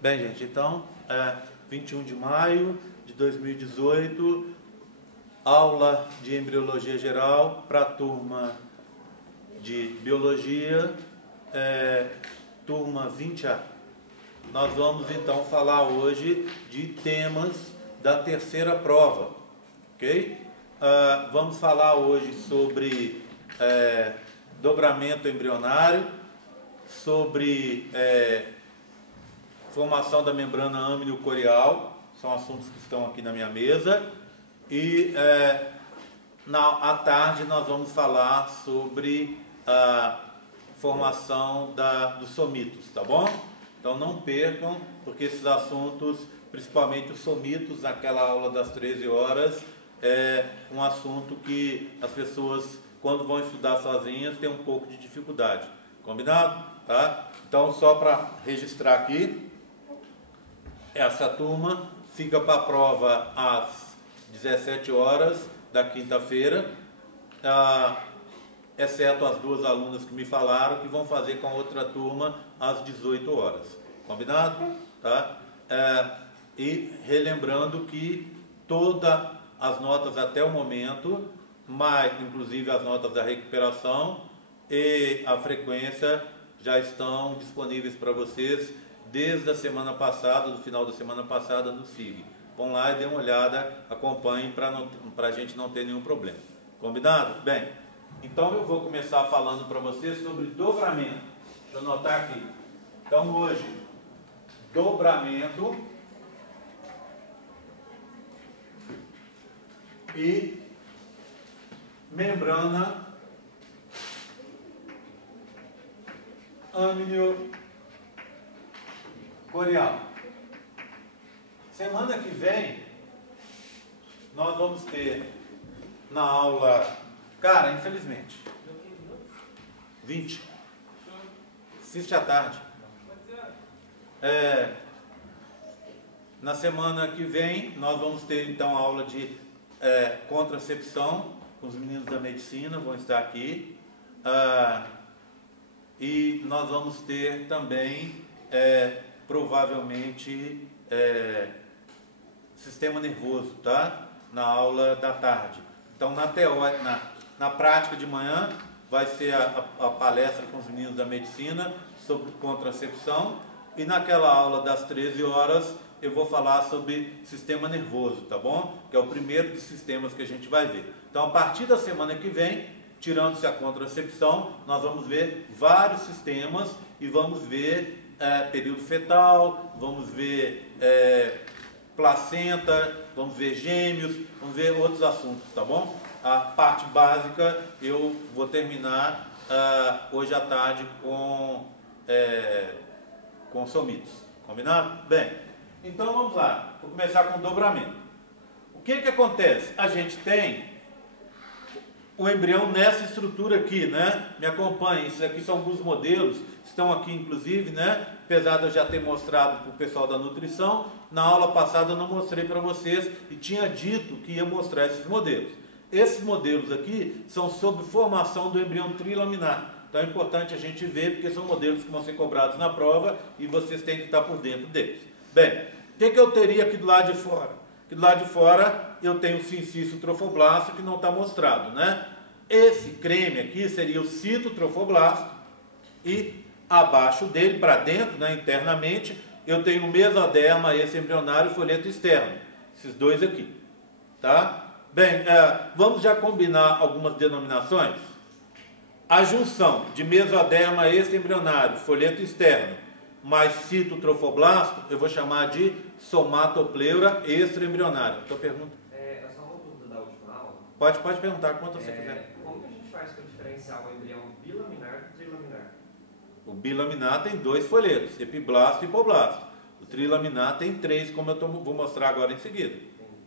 Bem, gente, então, 21 de maio de 2018, aula de embriologia geral para a turma de biologia, turma 20A. Nós vamos então falar hoje de temas da terceira prova, ok? Vamos falar hoje sobre dobramento embrionário, sobre formação da membrana âmnio-corial, são assuntos que estão aqui na minha mesa, e à tarde nós vamos falar sobre a formação dos somitos, tá bom? Então não percam, porque esses assuntos, principalmente os somitos, naquela aula das 13 horas, é um assunto que as pessoas, quando vão estudar sozinhas, têm um pouco de dificuldade. Combinado? Tá? Então, só para registrar aqui, essa turma fica para a prova às 17 horas da quinta-feira, exceto as duas alunas que me falaram que vão fazer com a outra turma às 18 horas. Combinado? Tá? E relembrando que todas as notas até o momento, mais inclusive as notas da recuperação e a frequência, já estão disponíveis para vocês desde a semana passada, do final da semana passada no SIG. Vão lá e dêem uma olhada, acompanhem para a gente não ter nenhum problema. Combinado? Bem, então eu vou começar falando para vocês sobre dobramento. Deixa eu anotar aqui. Então hoje, dobramento e membrana âmnio-corial. Semana que vem nós vamos ter na aula, cara, infelizmente, 20. Assiste à tarde. Na semana que vem nós vamos ter então a aula de contracepção com os meninos da medicina, vão estar aqui. E nós vamos ter também, provavelmente, sistema nervoso, tá? Na aula da tarde. Então, na prática de manhã, vai ser a palestra com os meninos da medicina sobre contracepção. E naquela aula das 13 horas, eu vou falar sobre sistema nervoso, tá bom? Que é o primeiro dos sistemas que a gente vai ver. Então, a partir da semana que vem, tirando-se a contracepção, nós vamos ver vários sistemas e vamos ver período fetal, vamos ver placenta, vamos ver gêmeos, vamos ver outros assuntos, tá bom? A parte básica eu vou terminar hoje à tarde com somitos, combinado? Bem, então vamos lá, vou começar com o dobramento. O que acontece? A gente tem o embrião nessa estrutura aqui, né? Me acompanhem, esses aqui são alguns modelos, estão aqui inclusive, né? Apesar de eu já ter mostrado para o pessoal da nutrição, na aula passada eu não mostrei para vocês e tinha dito que ia mostrar esses modelos. Esses modelos aqui são sobre formação do embrião trilaminar. Então é importante a gente ver, porque são modelos que vão ser cobrados na prova e vocês têm que estar por dentro deles. Bem, o que eu teria aqui do lado de fora? Aqui do lado de fora eu tenho o sincisto trofoblasto que não está mostrado, né? Esse creme aqui seria o citotrofoblasto e abaixo dele, para dentro, né, internamente, eu tenho o mesoderma, esse embrionário, e folheto externo. Esses dois aqui, tá? Bem, vamos já combinar algumas denominações? A junção de mesoderma, esse embrionário, folheto externo, mais citotrofoblasto, eu vou chamar de somatopleura extraembrionária. Então pergunta. Só uma dúvida da última aula. Pode perguntar quanto você quiser. Como que a gente faz para diferenciar o embrião bilaminar do trilaminar? O bilaminar tem 2 folhetos, epiblasto e hipoblasto. O trilaminar tem 3, como eu vou mostrar agora em seguida.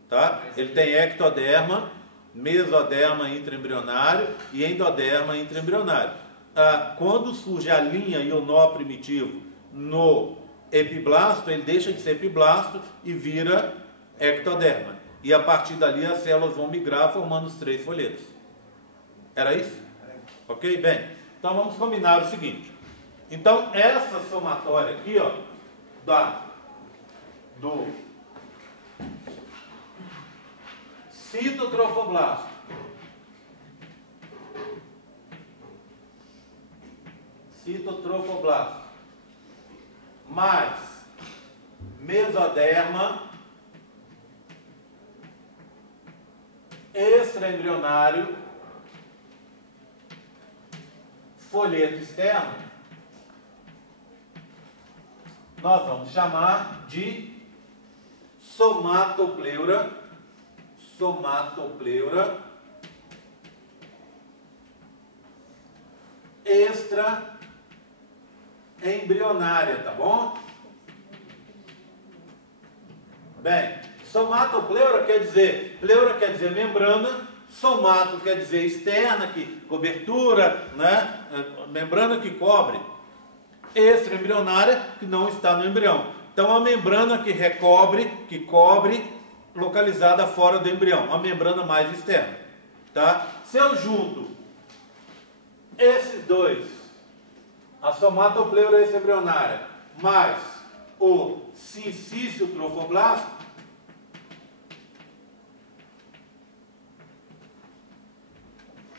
Tá? Ele tem ectoderma, mesoderma intraembrionário e endoderma intraembrionário. Quando surge a linha e o nó primitivo no epiblasto, ele deixa de ser epiblasto e vira ectoderma. E a partir dali as células vão migrar formando os 3 folhetos. Era isso? Ok? Bem, então vamos combinar o seguinte. Então essa somatória aqui, ó, da do citotrofoblasto mais mesoderma extraembrionário folheto externo, nós vamos chamar de somatopleura extraembrionária, tá bom? Bem, somatopleura quer dizer, pleura quer dizer membrana, somato quer dizer externa, que cobertura, né? Membrana que cobre, extraembrionária que não está no embrião. Então a membrana que cobre localizada fora do embrião, a membrana mais externa, tá? Se eu junto esses dois, a somatopleura extraembrionária mais o sincício trofoblasto,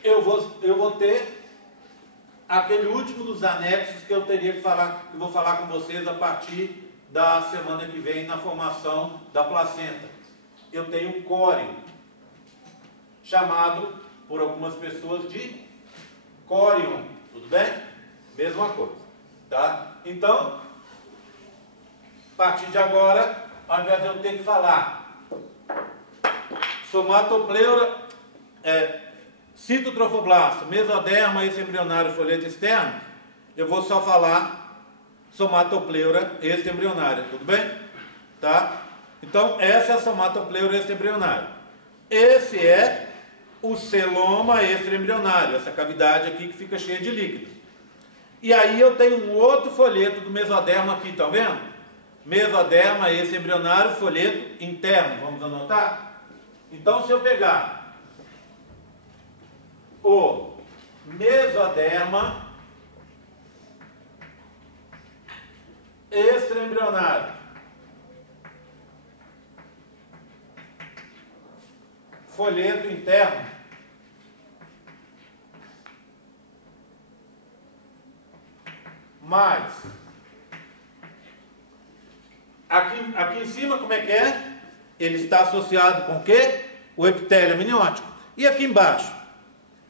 eu vou ter aquele último dos anexos que eu teria que falar, que vou falar com vocês a partir da semana que vem na formação da placenta. Eu tenho um córeo, chamado por algumas pessoas de córion, tudo bem? Mesma coisa, tá? Então, a partir de agora, ao invés de eu ter que falar somatopleura, citotrofoblasto, mesoderma extraembrionário folheto externo, eu vou só falar somatopleura extraembrionária, tudo bem? Tá? Então, essa é a somatopleura extraembrionária. Esse é o celoma extraembrionário, essa cavidade aqui que fica cheia de líquido. E aí eu tenho um outro folheto do mesoderma aqui, estão vendo? Mesoderma extraembrionário, folheto interno, vamos anotar? Então, se eu pegar o mesoderma extraembrionário, folheto interno, mais aqui em cima, como é que é? Ele está associado com o quê? O epitélio amniótico. E aqui embaixo,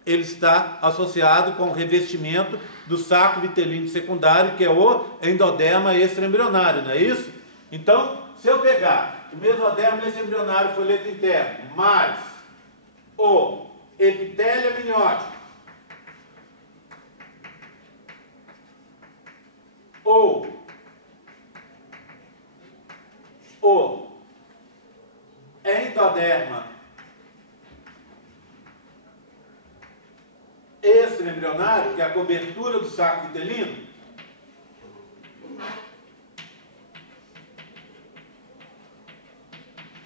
ele está associado com o revestimento do saco vitelino secundário, que é o endoderma extraembrionário, não é isso? Então, se eu pegar o mesoderma extraembrionário folheto interno, mais o epitélio amniótico, ou o endoderma extraembrionário, que é a cobertura do saco vitelino,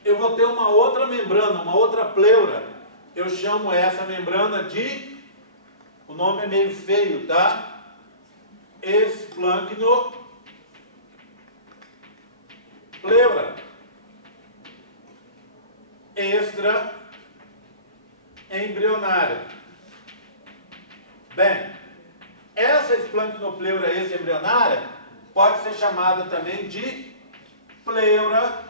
eu vou ter uma outra membrana, uma outra pleura. Eu chamo essa membrana de, o nome é meio feio, tá? Esplanchnopleura extraembrionária. Bem, essa esplanchnopleura extraembrionária pode ser chamada também de pleura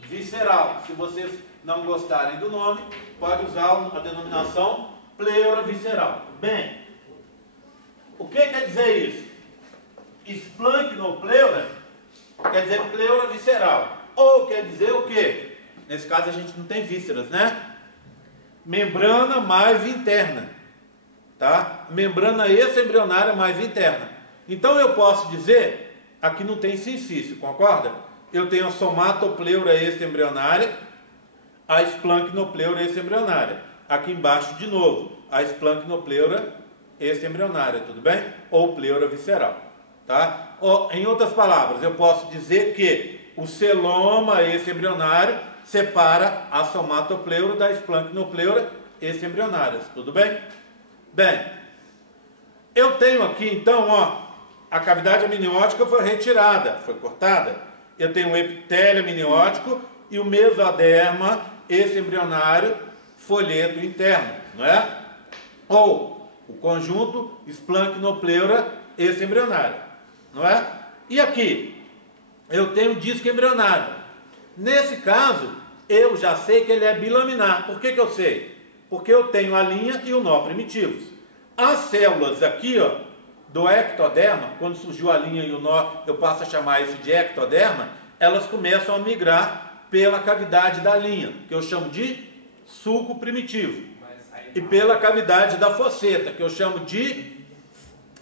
visceral. Se vocês não gostarem do nome, pode usar a denominação pleura visceral. Bem, o que quer dizer isso? Esplanchnopleura quer dizer pleura visceral. Ou quer dizer o quê? Nesse caso a gente não tem vísceras, né? Membrana mais interna. Tá? Membrana extraembrionária mais interna. Então eu posso dizer, aqui não tem sincício, concorda? Eu tenho a somatopleura extraembrionária, a esplanchnopleura extraembrionária. Aqui embaixo, de novo, a esplanchnopleura extraembrionária, tudo bem? Ou pleura visceral, tá? Ou, em outras palavras, eu posso dizer que o celoma extraembrionário separa a somatopleura da esplanchnopleura extraembrionárias, tudo bem? Bem, eu tenho aqui então, ó, a cavidade amniótica foi retirada, foi cortada. eu tenho o epitélio amniótico e o mesoderma, esse embrionário, folheto interno, não é? Ou o conjunto splanchnopleura, esse embrionário, não é? E aqui, eu tenho o disco embrionário. Nesse caso, eu já sei que ele é bilaminar. Por que eu sei? Porque eu tenho a linha e o nó primitivos. As células aqui, ó, do ectoderma, quando surgiu a linha e o nó, eu passo a chamar isso de ectoderma, elas começam a migrar pela cavidade da linha, que eu chamo de sulco primitivo, e pela cavidade da fosseta, que eu chamo de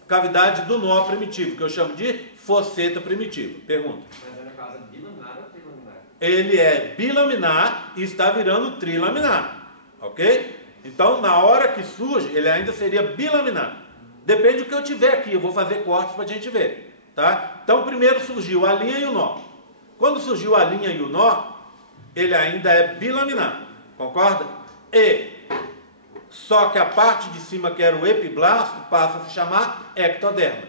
cavidade do nó primitivo, que eu chamo de fosseta primitiva. Pergunta. Mas é no caso bilaminar ou trilaminar? Ele é bilaminar e está virando trilaminar, ok? Então, na hora que surge, ele ainda seria bilaminar. Depende do que eu tiver aqui, eu vou fazer cortes para a gente ver, tá? Então, primeiro surgiu a linha e o nó. Quando surgiu a linha e o nó, ele ainda é bilaminar, concorda? E só que a parte de cima, que era o epiblasto, passa a se chamar ectoderma.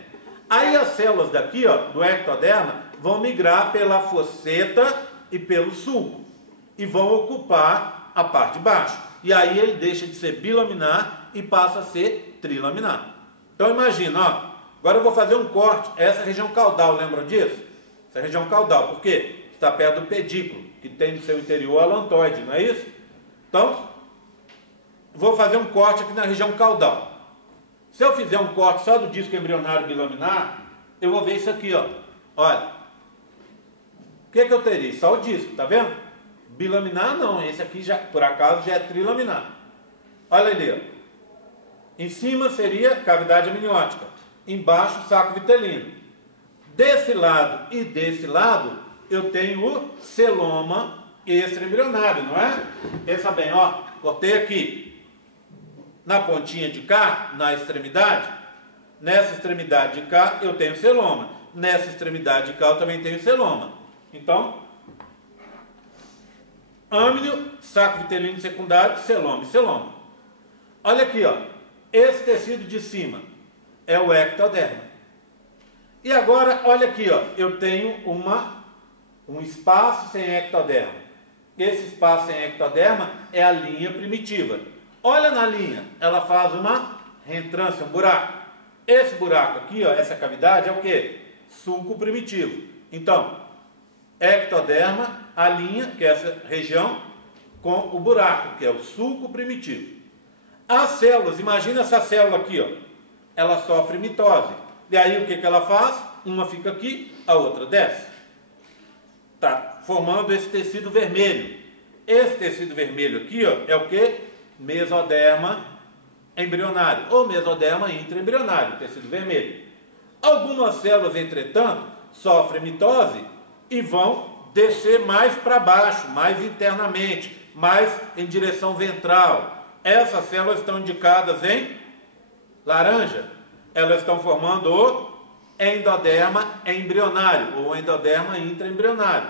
Aí as células daqui, ó, do ectoderma, vão migrar pela fosseta e pelo sulco e vão ocupar a parte de baixo. E aí ele deixa de ser bilaminar e passa a ser trilaminar. Então imagina, ó, agora eu vou fazer um corte. Essa região caudal, lembram disso? Essa região caudal, por quê? Está perto do pedículo, que tem no seu interior a lantoide, não é isso? Então, vou fazer um corte aqui na região caudal. Se eu fizer um corte só do disco embrionário bilaminar, eu vou ver isso aqui, ó. Olha. O que eu teria? Só o disco, tá vendo? Bilaminar não, esse aqui já, por acaso, já é trilaminar. Olha ali, ó. Em cima seria cavidade amniótica, embaixo saco vitelino. Desse lado e desse lado, eu tenho o celoma extraembrionário, não é? Pensa bem, ó, cortei aqui. Na pontinha de cá, na extremidade, nessa extremidade de cá, eu tenho celoma. Nessa extremidade de cá, eu também tenho celoma. Então, âmnio, saco vitelino secundário, celoma e celoma. Olha aqui, ó. Esse tecido de cima é o ectoderma. E agora, olha aqui, ó. Eu tenho um espaço sem ectoderma. Esse espaço sem ectoderma é a linha primitiva. Olha na linha, ela faz uma reentrância, um buraco. Esse buraco aqui, ó, essa cavidade é o quê? Sulco primitivo. Então, ectoderma, a linha, que é essa região, com o buraco, que é o sulco primitivo. As células, imagina essa célula aqui, ó, ela sofre mitose. E aí o que ela faz? Uma fica aqui, a outra desce. Tá formando esse tecido vermelho. Esse tecido vermelho aqui, ó, é o que? Mesoderma embrionário, ou mesoderma intraembrionário, tecido vermelho. Algumas células, entretanto, sofrem mitose e vão descer mais para baixo, mais internamente, mais em direção ventral. Essas células estão indicadas em laranja. Elas estão formando o endoderma embrionário, ou endoderma intraembrionário.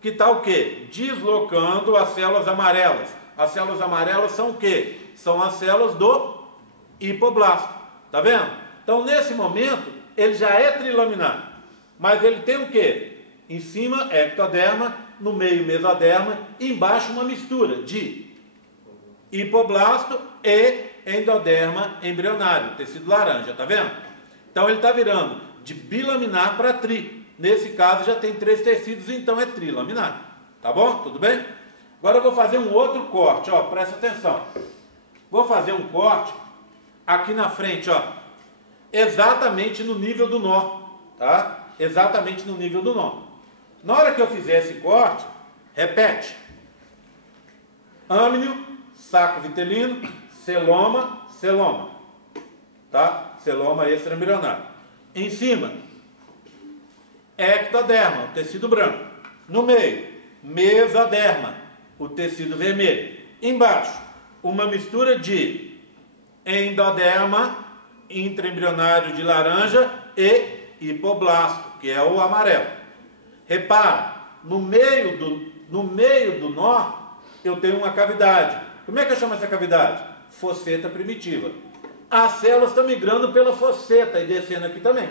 Que está o quê? Deslocando as células amarelas. As células amarelas são o quê? São as células do hipoblasto. Tá vendo? Então, nesse momento, ele já é trilaminar. Mas ele tem o quê? Em cima, ectoderma, no meio, mesoderma, e embaixo uma mistura de hipoblasto e endoderma embrionário, tecido laranja, tá vendo? Então, ele está virando de bilaminar para tri. Nesse caso, já tem 3 tecidos, então é trilaminar. Tá bom? Tudo bem? Agora eu vou fazer um outro corte, ó, presta atenção. Vou fazer um corte aqui na frente, ó, exatamente no nível do nó, tá? Exatamente no nível do nó. Na hora que eu fizer esse corte, repete. Âmnio, saco vitelino, celoma, celoma, tá? Celoma extraembrionário. Em cima, ectoderma, o tecido branco. No meio, mesoderma, o tecido vermelho. Embaixo, uma mistura de endoderma intraembrionário de laranja e hipoblasto, que é o amarelo. Repara, no meio do nó, eu tenho uma cavidade. Como é que eu chamo essa cavidade? Fosseta primitiva. As células estão migrando pela fosseta e descendo aqui também.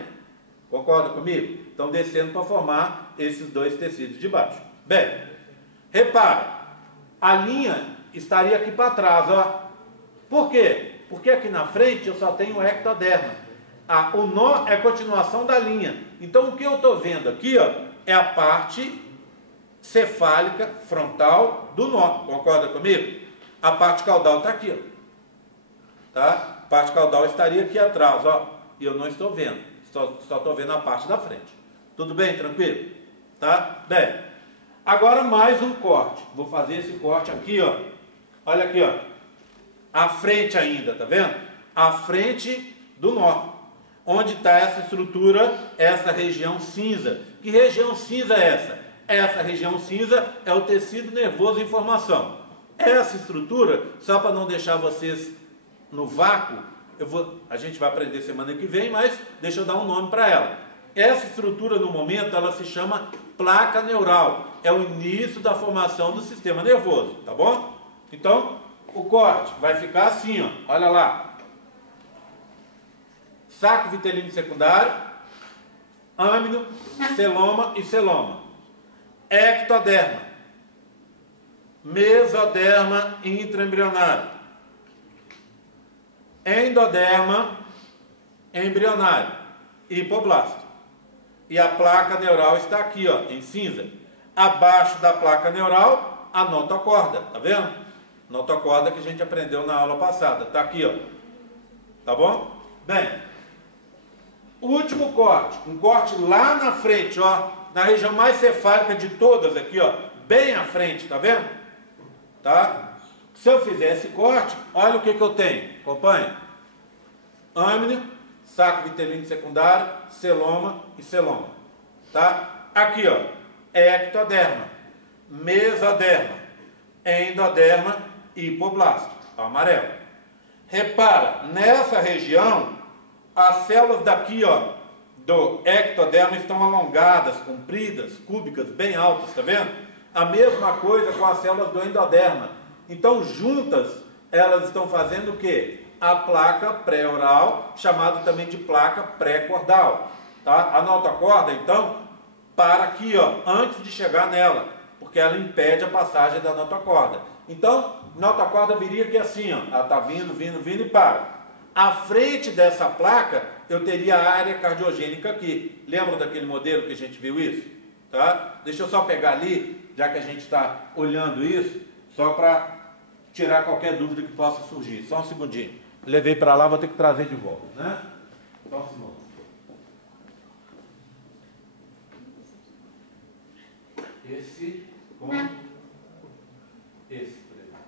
Concorda comigo? Estão descendo para formar esses dois tecidos de baixo. Bem, repara, a linha estaria aqui para trás, ó. Por quê? Porque aqui na frente eu só tenho o ectoderma. O nó é a continuação da linha. Então o que eu estou vendo aqui, ó, é a parte cefálica frontal do nó. Concorda comigo? A parte caudal está aqui, ó. Tá? A parte caudal estaria aqui atrás, ó. E eu não estou vendo. Só estou vendo a parte da frente. Tudo bem? Tranquilo? Tá? Bem, agora mais um corte. Vou fazer esse corte aqui, ó. Olha aqui, ó. A frente ainda, tá vendo? A frente do nó. Onde está essa estrutura, essa região cinza. Que região cinza é essa? Essa região cinza é o tecido nervoso em formação. Essa estrutura, só para não deixar vocês no vácuo, a gente vai aprender semana que vem, mas deixa eu dar um nome para ela. Essa estrutura, no momento, ela se chama placa neural. É o início da formação do sistema nervoso, tá bom? Então, o corte vai ficar assim, ó. Olha lá. Saco vitelino secundário, âmino, celoma e celoma. Ectoderma, mesoderma intraembrionário, endoderma embrionário, hipoblasto. E a placa neural está aqui, ó, em cinza. Abaixo da placa neural, a notocorda, tá vendo? Notocorda que a gente aprendeu na aula passada, tá aqui, ó. Tá bom? Bem, o último corte, um corte lá na frente, ó, na região mais cefálica de todas aqui, ó, bem à frente, tá vendo? Tá? Se eu fizer esse corte, olha o que eu tenho, acompanhe. Âmino, saco vitelino secundário, celoma e celoma, tá? Aqui, ó, ectoderma, mesoderma, endoderma e hipoblasto, amarelo. Repara, nessa região, as células daqui, ó, do ectoderma estão alongadas, compridas, cúbicas, bem altas, tá vendo? A mesma coisa com as células do endoderma. Então, juntas, elas estão fazendo o quê? A placa pré-oral, chamada também de placa pré-cordal, tá? A notocorda, então, para aqui, ó, antes de chegar nela, porque ela impede a passagem da notocorda. Então, notocorda viria aqui assim, ó, ela está vindo e para. À frente dessa placa, eu teria a área cardiogênica aqui. Lembra daquele modelo que a gente viu isso? Tá? Deixa eu só pegar ali, já que a gente está olhando isso, só para tirar qualquer dúvida que possa surgir. Só um segundinho. Levei para lá, vou ter que trazer de volta, né? Só um segundo. Esse com esse, por exemplo.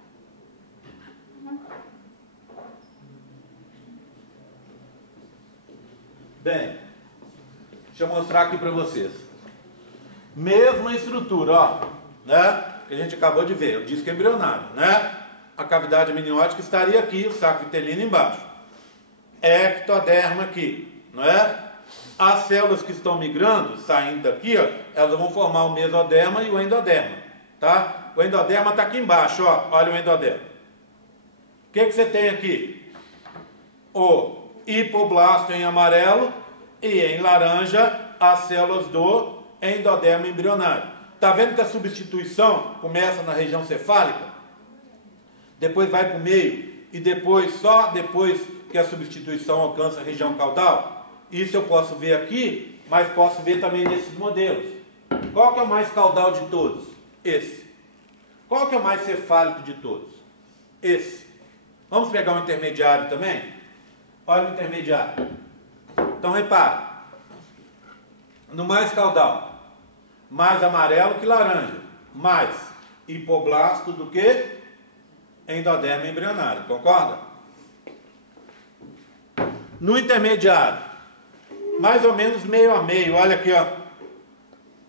Bem, deixa eu mostrar aqui para vocês. Mesma estrutura, ó, né? Que a gente acabou de ver, o disco embrionário, né? A cavidade amniótica estaria aqui, o saco vitelino embaixo. Ectoderma aqui, não é? As células que estão migrando, saindo daqui, ó, elas vão formar o mesoderma e o endoderma, tá? O endoderma está aqui embaixo, ó, olha o endoderma. O que você tem aqui? O hipoblasto em amarelo e em laranja as células do endoderma embrionário. Está vendo que a substituição começa na região cefálica? Depois vai para o meio e depois, só depois que a substituição alcança a região caudal? Isso eu posso ver aqui, mas posso ver também nesses modelos. Qual que é o mais caudal de todos? Esse. Qual que é o mais cefálico de todos? Esse. Vamos pegar um intermediário também? Olha o intermediário. Então repara. No mais caudal, mais amarelo que laranja, mais hipoblasto do que endoderma embrionário, concorda? No intermediário, mais ou menos meio a meio, olha aqui, ó,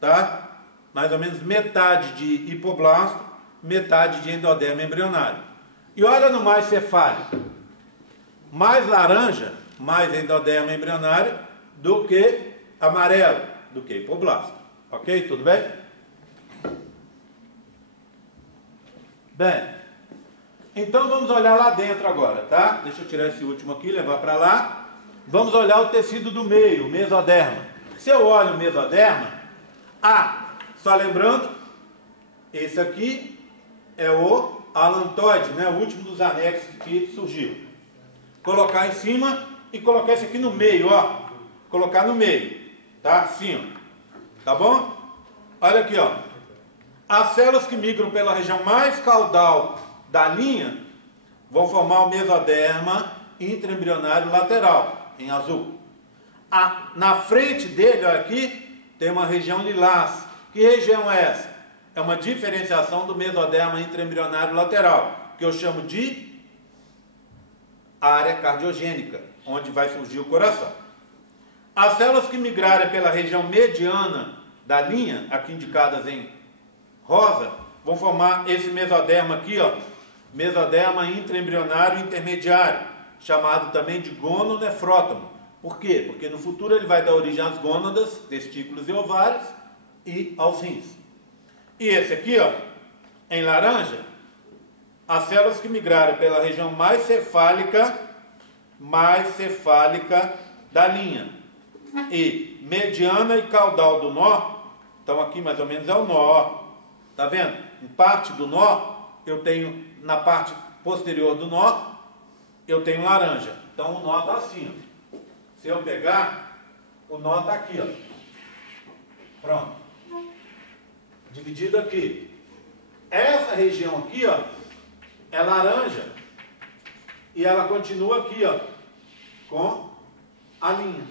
tá? Mais ou menos metade de hipoblasto, metade de endoderma embrionário. E olha no mais cefálico, mais laranja, mais endoderma embrionário do que amarelo, do que hipoblasto. Ok? Tudo bem? Bem, então vamos olhar lá dentro agora, tá? Deixa eu tirar esse último aqui, levar para lá. Vamos olhar o tecido do meio, o mesoderma. Se eu olho o mesoderma, só lembrando, esse aqui é o alantoide, né? O último dos anexos que surgiu. Colocar em cima e colocar esse aqui no meio, ó. Colocar no meio, tá? Assim, ó. Tá bom? Olha aqui, ó. As células que migram pela região mais caudal da linha vão formar o mesoderma intraembrionário lateral, em azul. Na frente dele, olha aqui, tem uma região lilás. Que região é essa? É uma diferenciação do mesoderma intraembrionário lateral, que eu chamo de área cardiogênica, onde vai surgir o coração. As células que migrarem pela região mediana da linha, aqui indicadas em rosa, vão formar esse mesoderma aqui, ó, mesoderma intraembrionário intermediário, chamado também de gononefrótomo. Por quê? Porque no futuro ele vai dar origem às gônadas, testículos e ovários e aos rins. E esse aqui, ó, em laranja, as células que migrarem pela região mais cefálica da linha e mediana e caudal do nó, então aqui mais ou menos é o nó, ó. Tá vendo? Em parte do nó, eu tenho, na parte posterior do nó, eu tenho laranja. Então o nó está assim, ó. Se eu pegar, o nó está aqui, ó. Pronto. Dividido aqui. Essa região aqui, ó, é laranja. E ela continua aqui, ó, com a linha,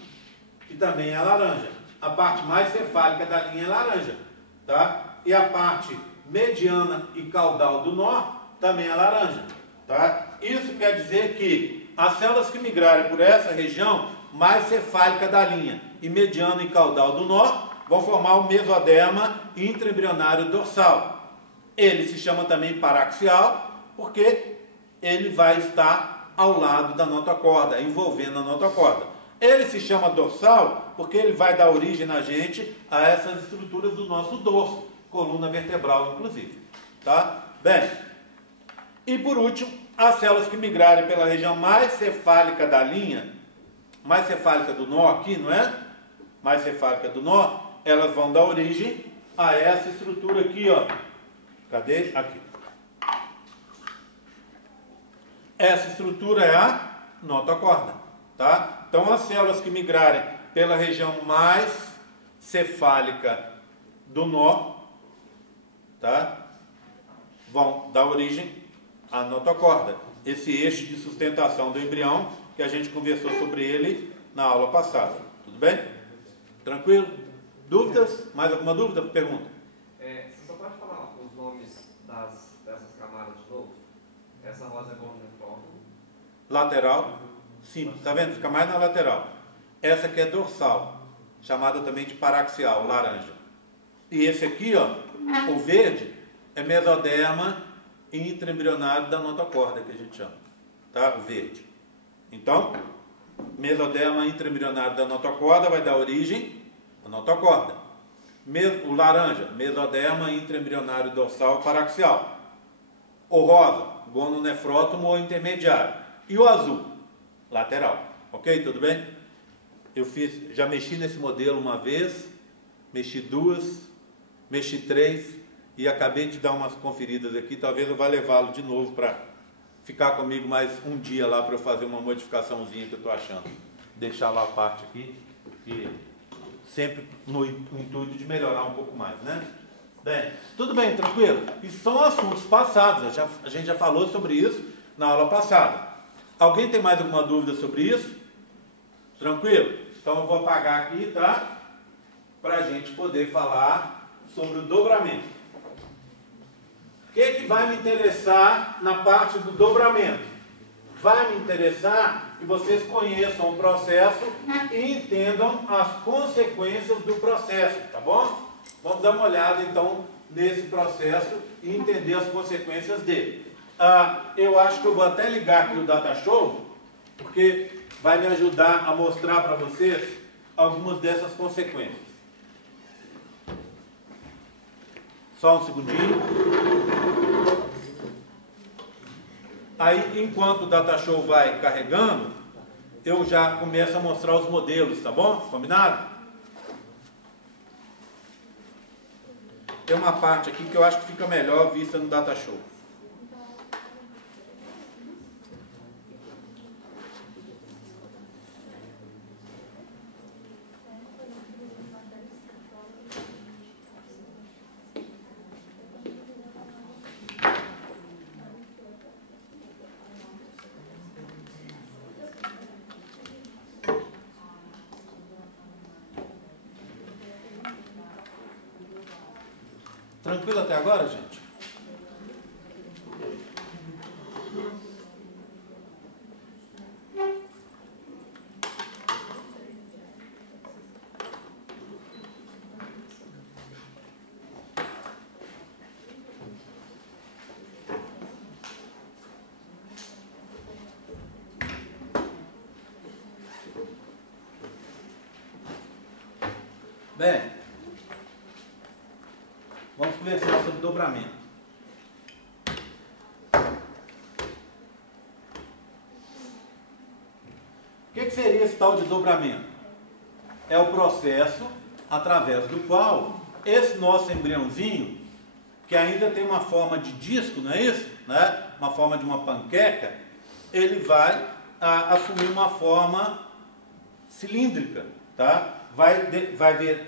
que também é laranja. A parte mais cefálica da linha é laranja, tá? E a parte mediana e caudal do nó também é laranja, tá? Isso quer dizer que as células que migrarem por essa região mais cefálica da linha e mediana e caudal do nó vão formar o mesoderma intraembrionário dorsal. Ele se chama também paraxial, porque ele vai estar ao lado da notocorda, envolvendo a notocorda. Ele se chama dorsal porque ele vai dar origem na gente a essas estruturas do nosso dorso, coluna vertebral inclusive, tá? Bem, e por último, as células que migrarem pela região mais cefálica da linha, mais cefálica do nó aqui, não é? Mais cefálica do nó, elas vão dar origem a essa estrutura aqui, ó. Cadê? Aqui. Essa estrutura é a notocorda, tá? Então as células que migrarem pela região mais cefálica do nó, tá? Vão dar origem à notocorda, esse eixo de sustentação do embrião que a gente conversou sobre ele na aula passada. Tudo bem? Tranquilo? Dúvidas? Mais alguma dúvida? Pergunta. Você só pode falar os nomes dessas camadas de novo? Essa rosa é gononefrótomo. Lateral. Simples, tá vendo? Fica mais na lateral. Essa aqui é dorsal, chamada também de paraxial, laranja. E esse aqui, ó, o verde, é mesoderma intraembrionário da notocorda, que a gente chama, tá? O verde. Então, mesoderma intraembrionário da notocorda vai dar origem à notocorda. O laranja, mesoderma intraembrionário dorsal paraxial. O rosa, gononefrótomo ou intermediário. E o azul, lateral. Ok? Tudo bem? Já mexi nesse modelo uma vez, mexi duas, mexi três e acabei de dar umas conferidas aqui. Talvez eu vá levá-lo de novo para ficar comigo mais um dia lá para eu fazer uma modificaçãozinha que eu estou achando. Deixar lá a parte aqui, e sempre no intuito de melhorar um pouco mais, né? Bem, tudo bem, tranquilo? Isso são assuntos passados, a gente já falou sobre isso na aula passada. Alguém tem mais alguma dúvida sobre isso? Tranquilo? Então eu vou apagar aqui, tá? Para a gente poder falar sobre o dobramento. O que vai me interessar na parte do dobramento? Vai me interessar que vocês conheçam o processo e entendam as consequências do processo, tá bom? Vamos dar uma olhada então nesse processo e entender as consequências dele. Eu acho que eu vou até ligar aqui o Data Show, porque vai me ajudar a mostrar para vocês algumas dessas consequências. Só um segundinho. Aí, enquanto o Data Show vai carregando, eu já começo a mostrar os modelos, tá bom? Combinado? tem uma parte aqui que eu acho que fica melhor vista no Data Show. Tranquilo até agora, gente? Bem, vamos conversar sobre dobramento. O que seria esse tal de dobramento? É o processo através do qual esse nosso embriãozinho, que ainda tem uma forma de disco, não é isso? Né? Uma forma de uma panqueca, ele vai assumir uma forma cilíndrica, tá? Vai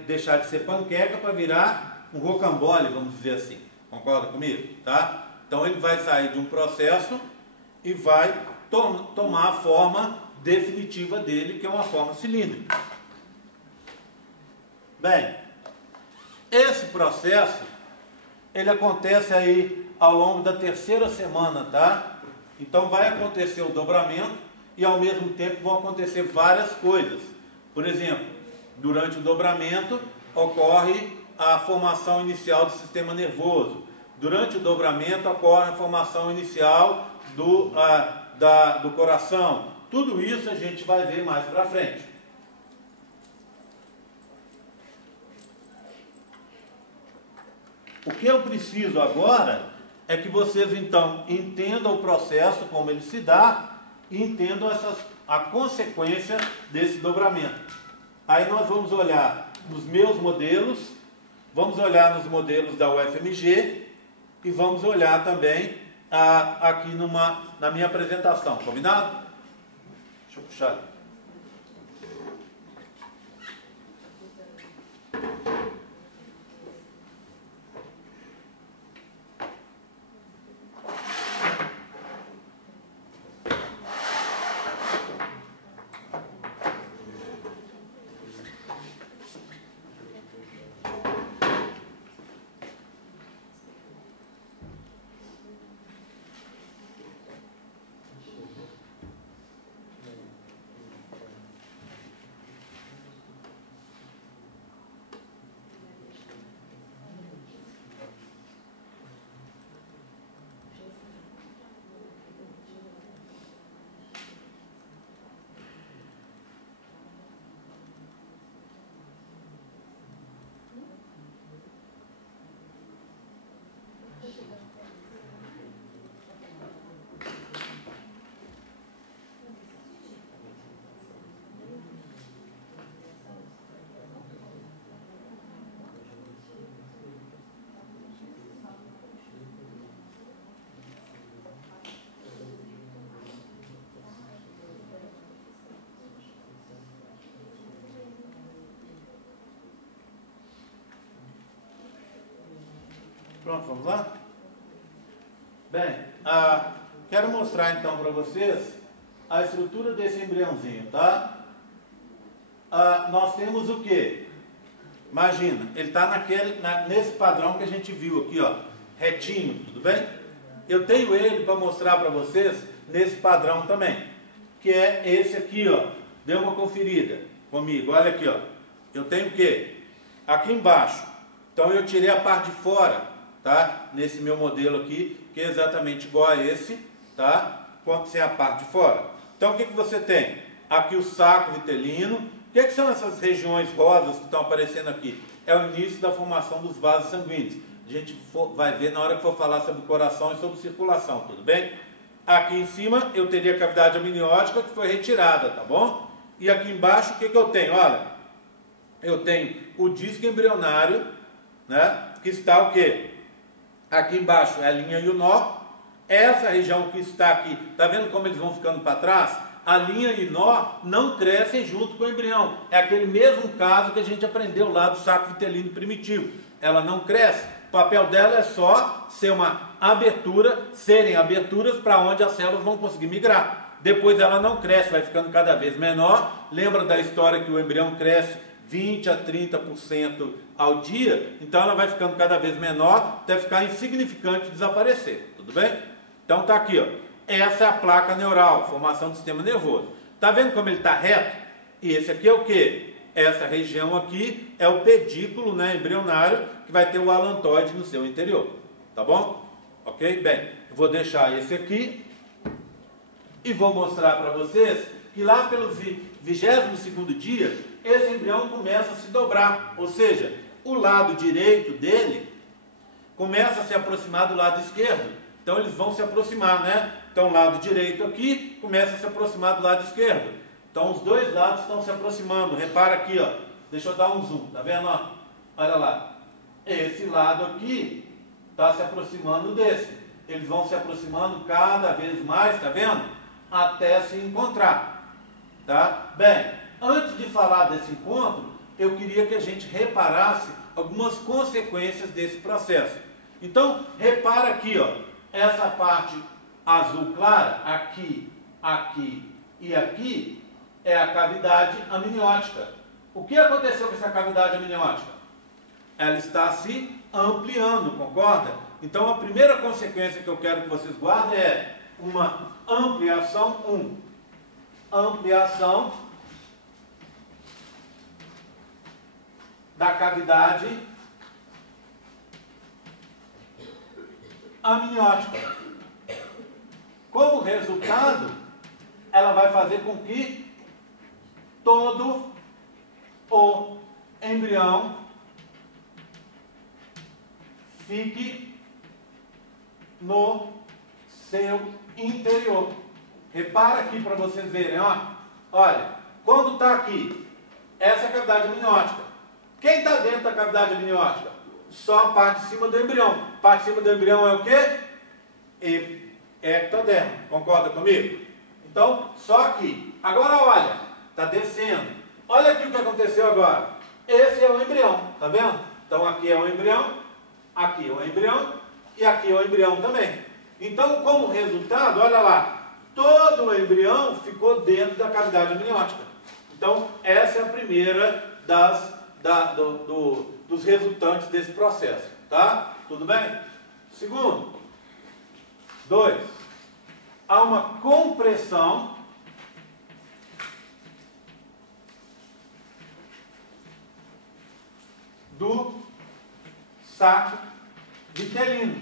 deixar de ser panqueca para virar um rocambole, vamos dizer assim. Concorda comigo? Tá? Então ele vai sair de um processo e vai tomar a forma definitiva dele, que é uma forma cilíndrica. Bem, esse processo, ele acontece aí ao longo da terceira semana, tá? Então vai acontecer o dobramento e ao mesmo tempo vão acontecer várias coisas. Por exemplo, durante o dobramento ocorre a formação inicial do sistema nervoso. Durante o dobramento ocorre a formação inicial do coração. Tudo isso a gente vai ver mais para frente. O que eu preciso agora é que vocês então entendam o processo, como ele se dá, e entendam a consequência desse dobramento. Aí nós vamos olhar nos meus modelos, vamos olhar nos modelos da UFMG e vamos olhar também aqui na minha apresentação, combinado? Deixa eu puxar ali. Pronto, vamos lá? Bem, quero mostrar então para vocês a estrutura desse embriãozinho, tá? Nós temos o que? Imagina, ele está nesse padrão que a gente viu aqui, ó, retinho, tudo bem? Eu tenho ele para mostrar para vocês nesse padrão também, que é esse aqui, ó. Dê uma conferida comigo, olha aqui, ó. Eu tenho o que? Aqui embaixo. Então eu tirei a parte de fora, tá? Nesse meu modelo aqui, que é exatamente igual a esse, tá? Quanto sem a parte de fora. Então o que você tem? Aqui o saco vitelino. O que são essas regiões rosas que estão aparecendo aqui? É o início da formação dos vasos sanguíneos. A gente vai ver na hora que for falar sobre o coração e sobre circulação, tudo bem? Aqui em cima eu teria a cavidade amniótica que foi retirada, tá bom? E aqui embaixo o que eu tenho? Olha, eu tenho o disco embrionário, né? que está o quê? Aqui embaixo é a linha e o nó. Essa região que está aqui, está vendo como eles vão ficando para trás? A linha e nó não crescem junto com o embrião. É aquele mesmo caso que a gente aprendeu lá do saco vitelino primitivo. Ela não cresce. O papel dela é só ser uma abertura, serem aberturas para onde as células vão conseguir migrar. Depois ela não cresce, vai ficando cada vez menor. Lembra da história que o embrião cresce 20 a 30% ao dia? Então ela vai ficando cada vez menor até ficar insignificante e desaparecer. Tudo bem? Então está aqui, ó. Essa é a placa neural, formação do sistema nervoso. Está vendo como ele está reto? E esse aqui é o quê? Essa região aqui é o pedículo, né, embrionário, que vai ter o alantoide no seu interior. Tá bom? Ok? Bem, vou deixar esse aqui e vou mostrar para vocês que lá pelo 22º dia, esse embrião começa a se dobrar. Ou seja, o lado direito dele começa a se aproximar do lado esquerdo. Então eles vão se aproximar, né? Então o lado direito aqui começa a se aproximar do lado esquerdo. Então os dois lados estão se aproximando. Repara aqui, ó. Deixa eu dar um zoom, tá vendo? Ó? Olha lá. Esse lado aqui está se aproximando desse. Eles vão se aproximando cada vez mais, tá vendo? Até se encontrar. Tá? Bem, antes de falar desse encontro, eu queria que a gente reparasse algumas consequências desse processo. Então, repara aqui, ó. Essa parte azul clara, aqui, aqui e aqui, é a cavidade amniótica. O que aconteceu com essa cavidade amniótica? Ela está se ampliando, concorda? Então a primeira consequência que eu quero que vocês guardem é uma ampliação, ampliação da cavidade amniótica. Como resultado, ela vai fazer com que todo o embrião fique no seu interior. Repara aqui para vocês verem, ó. Olha, quando está aqui, essa é a cavidade amniótica. Quem está dentro da cavidade amniótica? Só a parte de cima do embrião. A parte de cima do embrião é o quê? Ectoderma. Concorda comigo? Então, só aqui. Agora olha, está descendo. Olha aqui o que aconteceu agora. Esse é o embrião, tá vendo? Então aqui é o embrião, aqui é o embrião e aqui é o embrião também. Então, como resultado, olha lá, todo o embrião ficou dentro da cavidade amniótica. Então, essa é a primeira dos resultantes desse processo, tá? Tudo bem? Segundo, 2, há uma compressão do saco vitelino.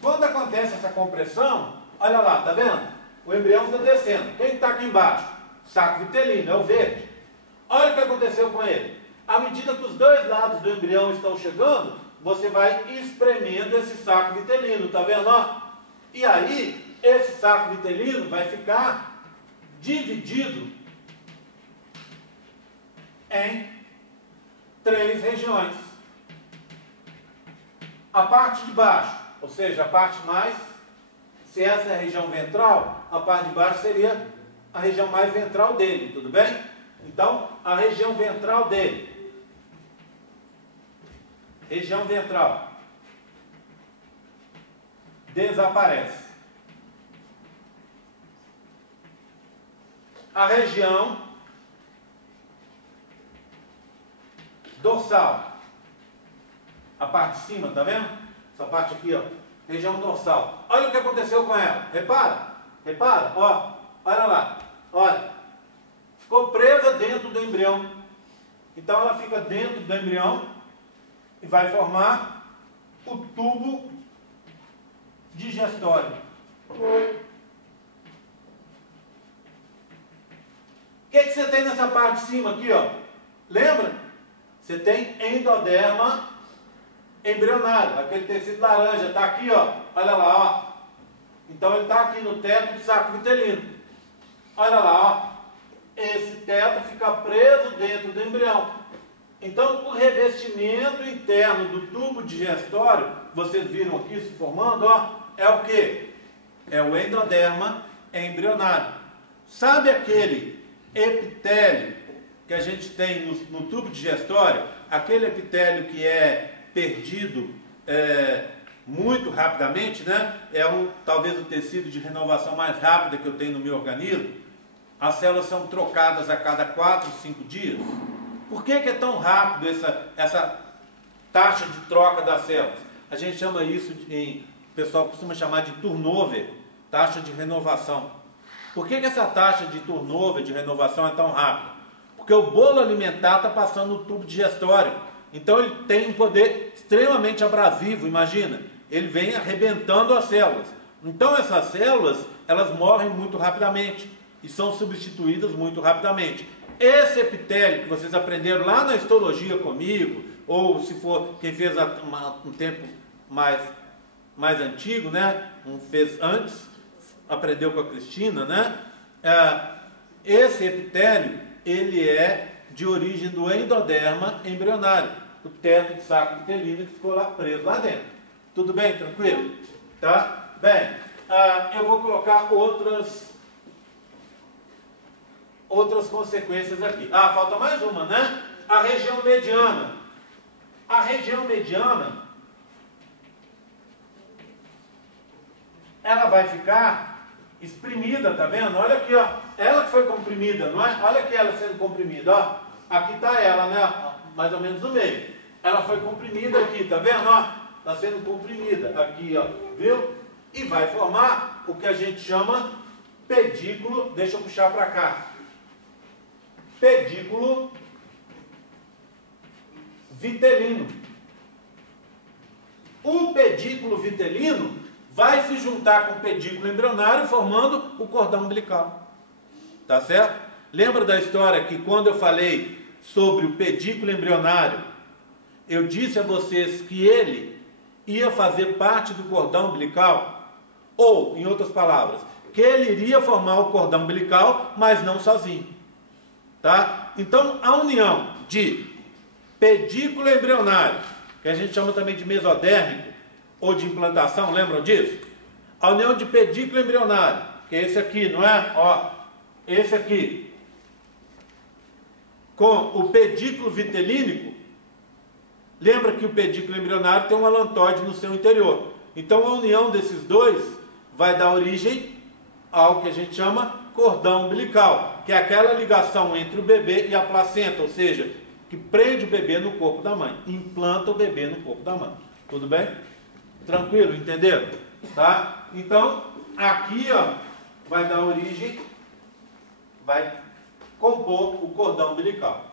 Quando acontece essa compressão, olha lá, tá vendo? O embrião está descendo. Quem está aqui embaixo? Saco vitelino, é o verde. Olha o que aconteceu com ele. À medida que os dois lados do embrião estão chegando, você vai espremendo esse saco vitelino, tá vendo? Ó? E aí, esse saco vitelino vai ficar dividido em 3 regiões. A parte de baixo, ou seja, a parte mais, se essa é a região ventral, a parte de baixo seria a região mais ventral dele, tudo bem? Então, a região ventral dele, região ventral, desaparece. A região dorsal, a parte de cima, tá vendo? Essa parte aqui, ó, região dorsal. Olha o que aconteceu com ela. Repara, ó, olha lá, olha. Ficou presa dentro do embrião. Então ela fica dentro do embrião e vai formar o tubo digestório. O que você tem nessa parte de cima aqui, ó? Lembra? Você tem endoderma embrionário, aquele tecido laranja, está aqui, ó. Olha lá, ó. Então ele está aqui no teto do saco vitelino. Olha lá, ó. Esse teto fica preso dentro do embrião. Então, o revestimento interno do tubo digestório, vocês viram aqui se formando, ó, é o quê? É o endoderma embrionário. Sabe aquele epitélio que a gente tem no tubo digestório? Aquele epitélio que é perdido muito rapidamente, né? Talvez o tecido de renovação mais rápida que eu tenho no meu organismo. As células são trocadas a cada 4, 5 dias. Por que é tão rápido essa taxa de troca das células? A gente chama isso, o pessoal costuma chamar de turnover, taxa de renovação. Por que essa taxa de turnover, de renovação, é tão rápida? Porque o bolo alimentar está passando no tubo digestório. Então ele tem um poder extremamente abrasivo, imagina. Ele vem arrebentando as células. Então essas células, elas morrem muito rapidamente e são substituídas muito rapidamente. Esse epitélio que vocês aprenderam lá na histologia comigo, ou se for quem fez um tempo mais antigo, né? Fez antes, aprendeu com a Cristina, né? Esse epitélio, ele é de origem do endoderma embrionário, o teto de saco vitelino que ficou lá preso lá dentro. Tudo bem? Tranquilo? Tá? Bem, eu vou colocar outras consequências aqui. Falta mais uma, né? A região mediana. A região mediana, ela vai ficar exprimida, tá vendo? Olha aqui, ó. Ela que foi comprimida, não é? Olha aqui ela sendo comprimida, ó. Aqui tá ela, né? Mais ou menos no meio. Ela foi comprimida aqui, tá vendo? Ó, tá sendo comprimida aqui, ó. Viu? E vai formar o que a gente chama pedículo. Deixa eu puxar para cá. Pedículo vitelino. O pedículo vitelino vai se juntar com o pedículo embrionário, formando o cordão umbilical. Tá certo? Lembra da história que quando eu falei sobre o pedículo embrionário, eu disse a vocês que ele ia fazer parte do cordão umbilical? Ou, em outras palavras, que ele iria formar o cordão umbilical, mas não sozinho. Tá? Então, a união de pedículo embrionário, que a gente chama também de mesodérmico, ou de implantação, lembram disso? A união de pedículo embrionário, que é esse aqui, não é? Ó, esse aqui, com o pedículo vitelínico, lembra que o pedículo embrionário tem um alantoide no seu interior. Então, a união desses dois vai dar origem ao que a gente chama cordão umbilical, que é aquela ligação entre o bebê e a placenta, ou seja, que prende o bebê no corpo da mãe, implanta o bebê no corpo da mãe. Tudo bem? Tranquilo? Entenderam? Tá? Então, aqui, ó, vai dar origem, vai compor o cordão umbilical.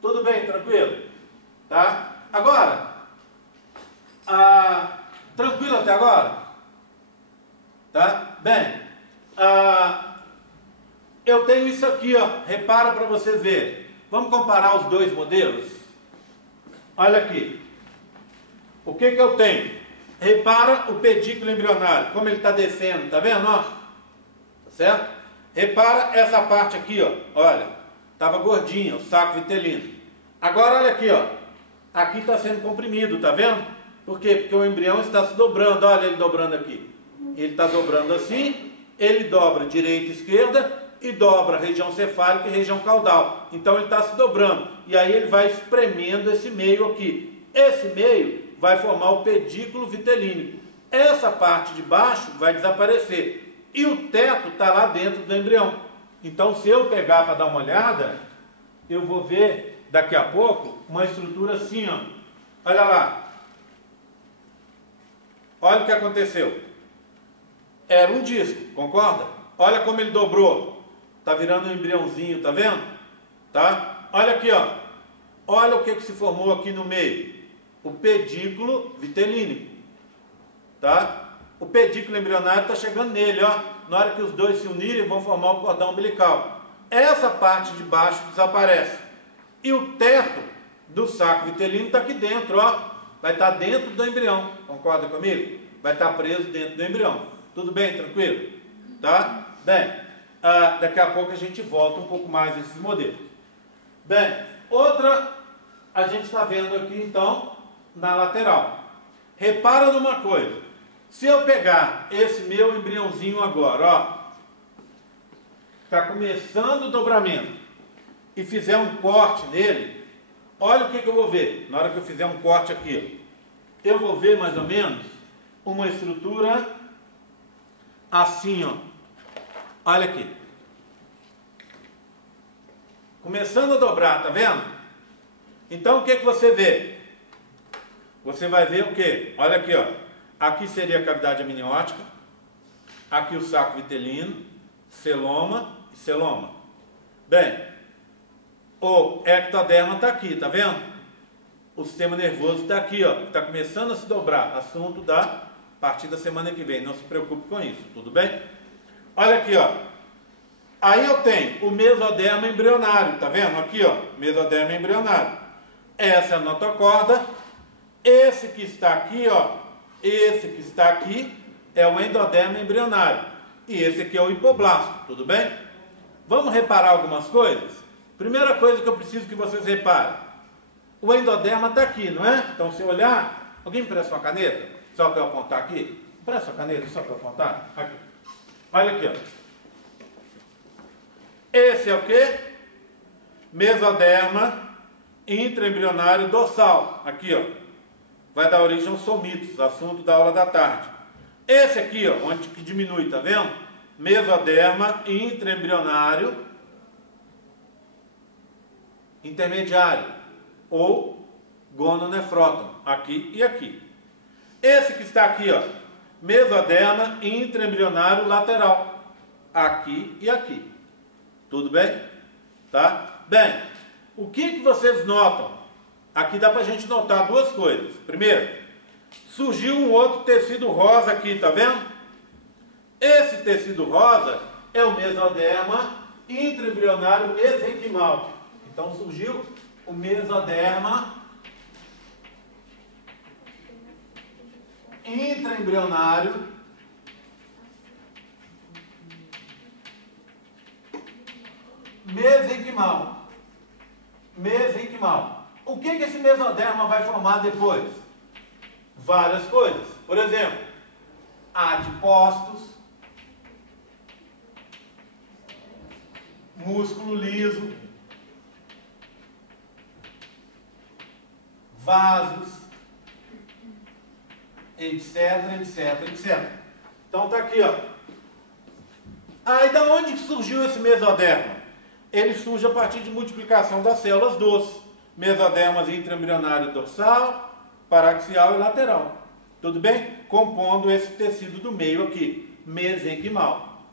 Tudo bem? Tranquilo? Tá? Agora, tranquilo até agora? Tá? Bem, eu tenho isso aqui, ó, repara para vocês verem. Vamos comparar os dois modelos? Olha aqui. O que eu tenho? Repara o pedículo embrionário, como ele está descendo, tá vendo? Ó? Tá certo? Repara essa parte aqui, ó. Olha, estava gordinha, o saco vitelino. Agora olha aqui, ó. Aqui está sendo comprimido, tá vendo? Por quê? Porque o embrião está se dobrando. Olha ele dobrando aqui. Ele está dobrando assim, ele dobra direita e esquerda e dobra a região cefálica e região caudal. Então ele está se dobrando. E aí ele vai espremendo esse meio aqui. Esse meio vai formar o pedículo vitelínico. Essa parte de baixo vai desaparecer. E o teto está lá dentro do embrião. Então, se eu pegar para dar uma olhada, eu vou ver daqui a pouco uma estrutura assim, ó. Olha lá. Olha o que aconteceu. Era um disco, concorda? Olha como ele dobrou. Está virando um embriãozinho, tá vendo? Tá? Olha aqui, ó. Olha o que se formou aqui no meio. O pedículo vitelínico. Tá? O pedículo embrionário está chegando nele, ó. Na hora que os dois se unirem, vão formar o cordão umbilical. Essa parte de baixo desaparece. E o teto do saco vitelino está aqui dentro, ó. Vai estar dentro do embrião. Concorda comigo? Vai estar preso dentro do embrião. Tudo bem? Tranquilo? Tá? Bem, daqui a pouco a gente volta um pouco mais nesses modelos. Bem, outra a gente está vendo aqui então na lateral. Repara numa coisa, se eu pegar esse meu embriãozinho agora, ó, está começando o dobramento, e fizer um corte nele, olha o que eu vou ver. Na hora que eu fizer um corte aqui, eu vou ver mais ou menos uma estrutura assim, ó. Olha aqui. Começando a dobrar, tá vendo? Então o que você vê? Você vai ver o quê? Olha aqui, ó. Aqui seria a cavidade amniótica, aqui o saco vitelino, celoma e celoma. Bem, o ectoderma está aqui, tá vendo? O sistema nervoso está aqui, ó. Está começando a se dobrar. Assunto da partir da semana que vem. Não se preocupe com isso, tudo bem? Olha aqui, ó. Aí eu tenho o mesoderma embrionário, tá vendo? Aqui, ó, mesoderma embrionário. Essa é a notocorda. Esse que está aqui, ó, esse que está aqui é o endoderma embrionário. E esse aqui é o hipoblasto, tudo bem? Vamos reparar algumas coisas? Primeira coisa que eu preciso que vocês reparem. O endoderma está aqui, não é? Então, se eu olhar... Alguém me presta uma caneta? Só para eu apontar aqui? Presta a caneta só para eu apontar? Aqui. Olha aqui, ó. Esse é o quê? Mesoderma intraembrionário dorsal. Aqui, ó. Vai dar origem aos somitos, assunto da aula da tarde. Esse aqui, ó, onde que diminui, tá vendo? Mesoderma intraembrionário intermediário, ou gononefrótomo, aqui e aqui. Esse que está aqui, ó, mesoderma intraembrionário lateral, aqui e aqui. Tudo bem? Tá? Bem, o que vocês notam? Aqui dá pra gente notar duas coisas. Primeiro, surgiu um outro tecido rosa aqui, tá vendo? Esse tecido rosa é o mesoderma intraembrionário mesenquimal. Então surgiu o mesoderma intraembrionário mesenquimal. Mesenquimal. O que esse mesoderma vai formar depois? Várias coisas. Por exemplo, adipócitos, músculo liso, vasos, etc, etc, etc. Então tá aqui, ó. Aí da onde surgiu esse mesoderma? Ele surge a partir de multiplicação das células doces. Mesodermas intraembrionário dorsal, paraxial e lateral. Tudo bem? Compondo esse tecido do meio aqui, mesenquimal.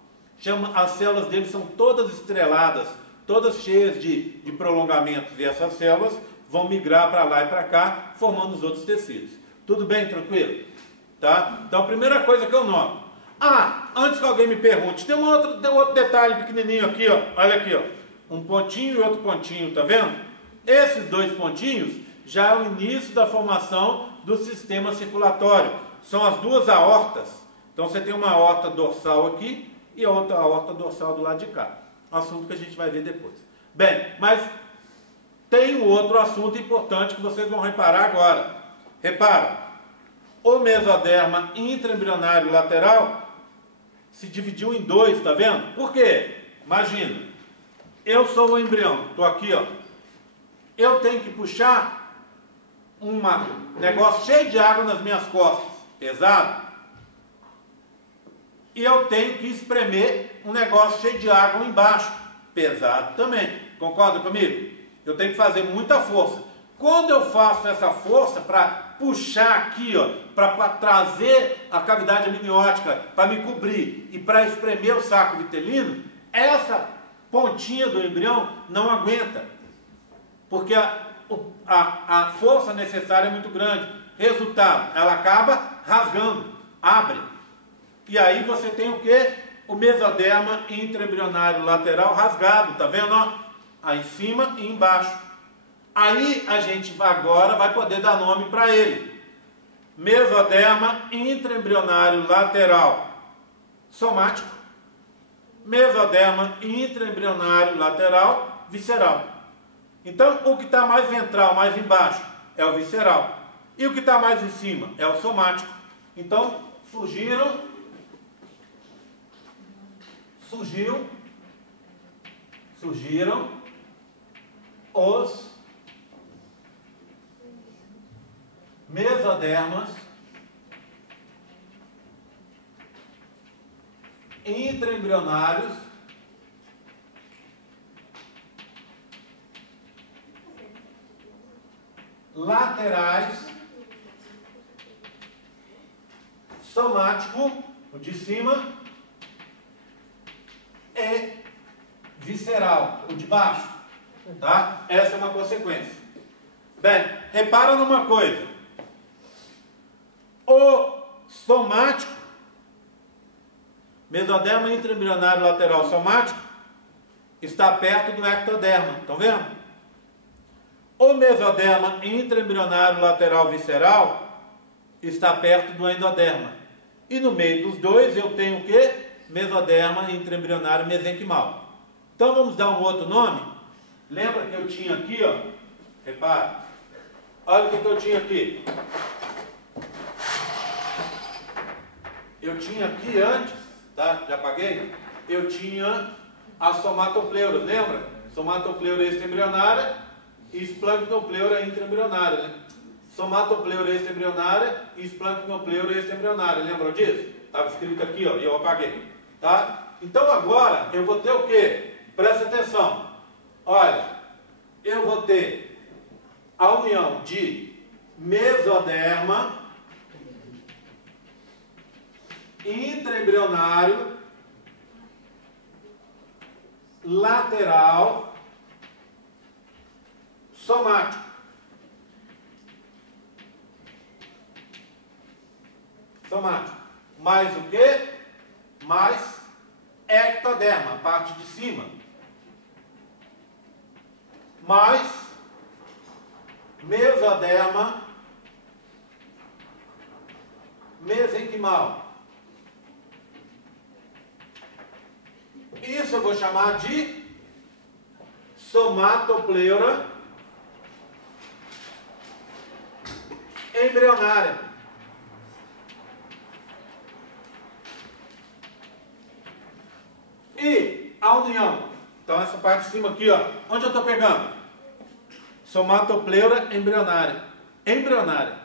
As células dele são todas estreladas, todas cheias de prolongamentos. E essas células vão migrar para lá e para cá, formando os outros tecidos. Tudo bem? Tranquilo? Tá? Então, a primeira coisa que eu noto. Antes que alguém me pergunte, tem um outro detalhe pequenininho aqui, ó. Olha aqui, ó. Um pontinho e outro pontinho, tá vendo? Esses dois pontinhos já é o início da formação do sistema circulatório. São as duas aortas. Então você tem uma aorta dorsal aqui e a outra aorta dorsal do lado de cá. Assunto que a gente vai ver depois. Bem, mas tem um outro assunto importante que vocês vão reparar agora. Repara, o mesoderma intraembrionário lateral se dividiu em dois, tá vendo? Por quê? Imagina, eu sou o embrião, estou aqui, ó. Eu tenho que puxar um negócio cheio de água nas minhas costas, pesado. E eu tenho que espremer um negócio cheio de água embaixo, pesado também. Concorda comigo? Eu tenho que fazer muita força. Quando eu faço essa força para puxar aqui, ó, para trazer a cavidade amniótica, para me cobrir e para espremer o saco vitelino, essa pontinha do embrião não aguenta. Porque a força necessária é muito grande. Resultado, ela acaba rasgando, abre. E aí você tem o que? O mesoderma intraembrionário lateral rasgado, tá vendo? Ó? Aí em cima e embaixo. Aí a gente agora vai poder dar nome para ele. Mesoderma intraembrionário lateral somático. Mesoderma intraembrionário lateral visceral. Então, o que está mais ventral, mais embaixo, é o visceral. E o que está mais em cima é o somático. Então, surgiu surgiram os mesodermas intraembrionários laterais somático, o de cima, e visceral, o de baixo. Tá? Essa é uma consequência. Bem, repara numa coisa. O somático, mesoderma intraembrionário lateral somático, está perto do ectoderma. Estão vendo? O mesoderma intraembrionário lateral visceral está perto do endoderma. E no meio dos dois eu tenho o quê? Mesoderma intraembrionário mesenquimal. Então vamos dar um outro nome? Lembra que eu tinha aqui, ó? Repara. Olha o que eu tinha aqui. Eu tinha aqui antes, tá? Já apaguei? Eu tinha a somatopleura, lembra? Somatopleura extraembrionária e esplancnopleura intraembrionária, né? Somatopleura extraembrionária e esplancnopleura extraembrionária, lembram disso? Estava escrito aqui, ó, e eu apaguei, tá? Então agora eu vou ter o quê? Presta atenção. Olha, eu vou ter a união de mesoderma intraembrionário lateral somático. Somático. Mais o que? Mais ectoderma, a parte de cima. Mais mesoderma mesenquimal. Isso eu vou chamar de somatopleura embrionária. E a união. Então essa parte de cima aqui, ó. Onde eu estou pegando? Somatopleura embrionária. Embrionária.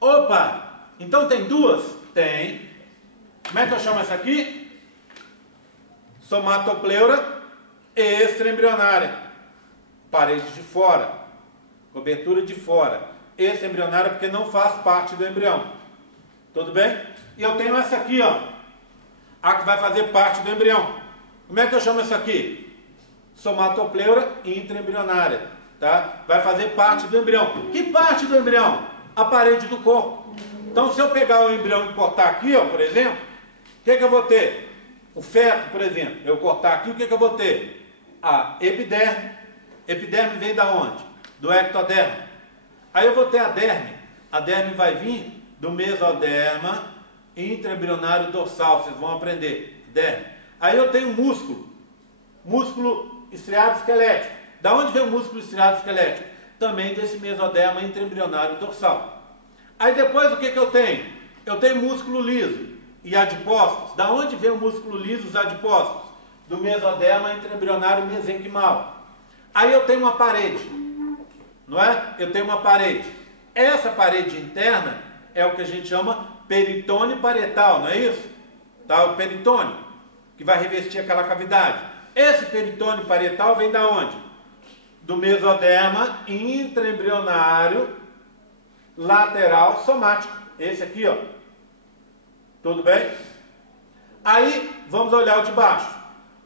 Opa! Então tem duas? Tem. Como é que eu chamo essa aqui? Somatopleura extraembrionária. Parede de fora. Cobertura de fora. Extraembrionária porque não faz parte do embrião. Tudo bem? E eu tenho essa aqui, ó. A que vai fazer parte do embrião. Como é que eu chamo essa aqui? Somatopleura intraembrionária. Tá? Vai fazer parte do embrião. Que parte do embrião? A parede do corpo. Então, se eu pegar o embrião e cortar aqui, ó, por exemplo, o que eu vou ter? O feto, por exemplo. Eu cortar aqui, o que eu vou ter? A epiderme. Epiderme vem da onde? Do ectoderma. Aí eu vou ter a derme. A derme vai vir do mesoderma intraembrionário dorsal. Vocês vão aprender. Derme. Aí eu tenho músculo. Músculo estriado esquelético. Da onde vem o músculo estriado esquelético? Também desse mesoderma intraembrionário dorsal. Aí depois o que eu tenho? Eu tenho músculo liso e adipócitos. Da onde vem o músculo liso e os adipócitos? Do mesoderma intraembrionário mesenquimal. Aí eu tenho uma parede, não é? Eu tenho uma parede. Essa parede interna é o que a gente chama peritônio parietal, não é isso? Tá? O peritônio, que vai revestir aquela cavidade. Esse peritônio parietal vem da onde? Do mesoderma intraembrionário lateral somático. Esse aqui, ó. Tudo bem? Aí, vamos olhar o de baixo.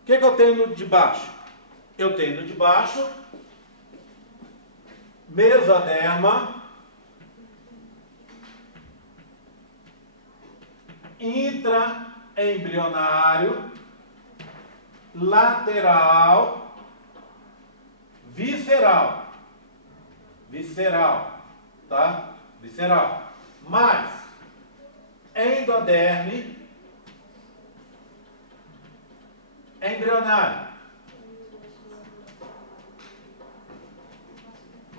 O que eu tenho no de baixo? Eu tenho no de baixo mesoderma intraembrionário lateral visceral. Visceral, tá? Visceral. Mais endoderme embrionário.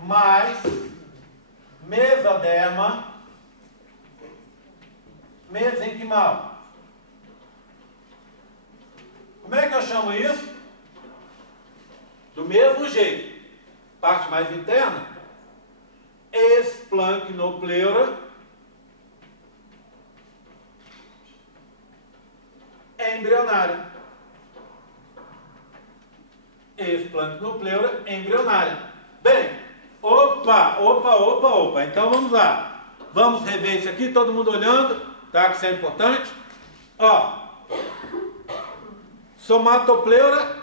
mais mesoderma mesenquimal. Como é que eu chamo isso? Do mesmo jeito. Parte mais interna, esplanchnopleura embrionária. Esplanchnopleura embrionária. Bem, opa. Então vamos lá. Vamos rever isso aqui, todo mundo olhando, tá? Que isso é importante. Ó, somatopleura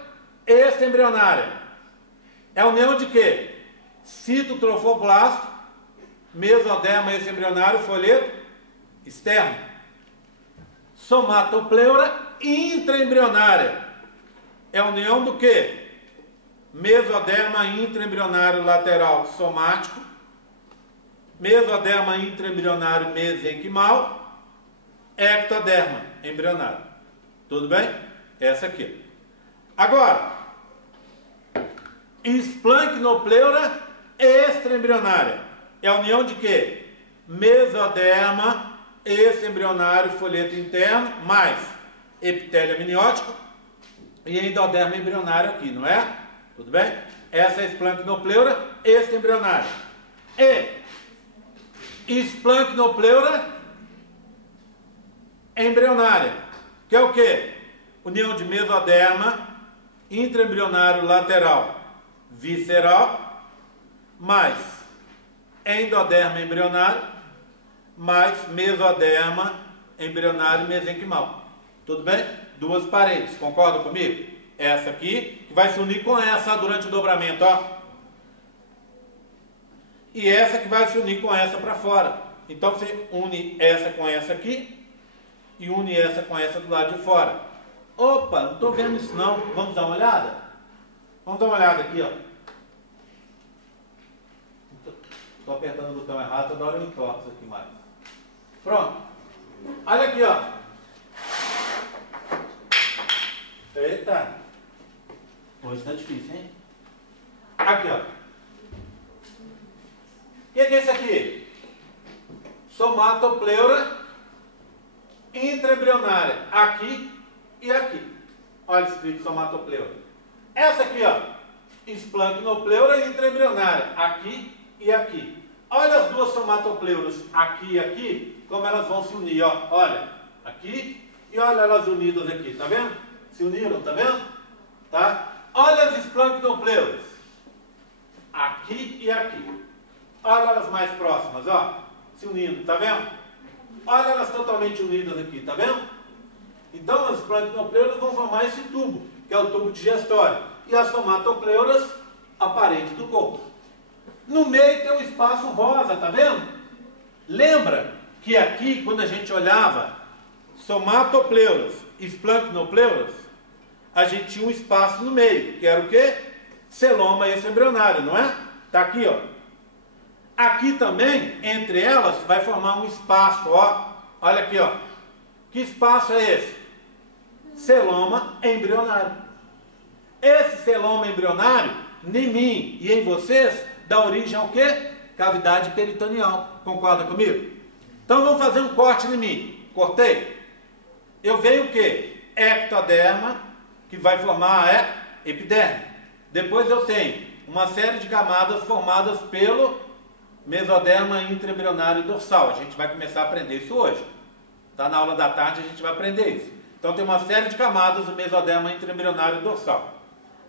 extraembrionária. É a união de quê? Citotrofoblasto, mesoderma extraembrionário, folheto externo. Somatopleura intraembrionária. É a união do quê? Mesoderma intraembrionário lateral somático, mesoderma intraembrionário mesenquimal, ectoderma embrionário. Tudo bem? Essa aqui. Agora, esplanchnopleura extraembrionária. É a união de quê? Mesoderma extraembrionário, folheto interno, mais epitélio amniótico e endoderma embrionário aqui, não é? Tudo bem? Essa é a esplanchnopleura extraembrionária. E esplanchnopleura embrionária, que é o quê? União de mesoderma intraembrionário lateral visceral, mais endoderma embrionário, mais mesoderma embrionário mesenquimal. Tudo bem? Duas paredes, concordam comigo? Essa aqui, que vai se unir com essa durante o dobramento, ó. E essa que vai se unir com essa para fora. Então você une essa com essa aqui e une essa com essa do lado de fora. Opa, não estou vendo isso não. Vamos dar uma olhada? Vamos dar uma olhada aqui, ó. Estou apertando o botão errado, toda hora eu entorto isso aqui mais. Pronto. Olha aqui, ó. Eita. Hoje está difícil, hein? Aqui, ó. O que é isso aqui? Somatopleura intraembrionária. Aqui e aqui. Olha escrito somatopleura. Essa aqui, ó. Esplanchnopleura intraembrionária. Aqui e aqui. Olha as duas somatopleuras aqui e aqui, como elas vão se unir, ó. Olha, aqui e olha elas unidas aqui, tá vendo? Se uniram, tá vendo? Tá? Olha as esplanchnopleures. Aqui e aqui. Olha elas mais próximas, ó. Se unindo, tá vendo? Olha elas totalmente unidas aqui, tá vendo? Então as esplanchnopleures vão formar esse tubo, que é o tubo digestório. E as somatopleuras, a parede do corpo. No meio tem um espaço rosa, tá vendo? Lembra que aqui, quando a gente olhava somatopleuras, esplanchnopleures, a gente tinha um espaço no meio, que era o quê? Celoma extraembrionário, não é? Tá aqui, ó. Aqui também, entre elas, vai formar um espaço, ó. Olha aqui, ó. Que espaço é esse? Celoma embrionário. Esse celoma embrionário, em mim e em vocês, dá origem ao quê? Cavidade peritoneal. Concorda comigo? Então vamos fazer um corte em mim. Cortei. Eu venho o quê? Ectoderma, que vai formar a epiderme. Depois eu tenho uma série de camadas formadas pelo mesoderma intraembrionário dorsal. A gente vai começar a aprender isso hoje. Tá? Na aula da tarde a gente vai aprender isso. Então tem uma série de camadas do mesoderma intraembrionário dorsal.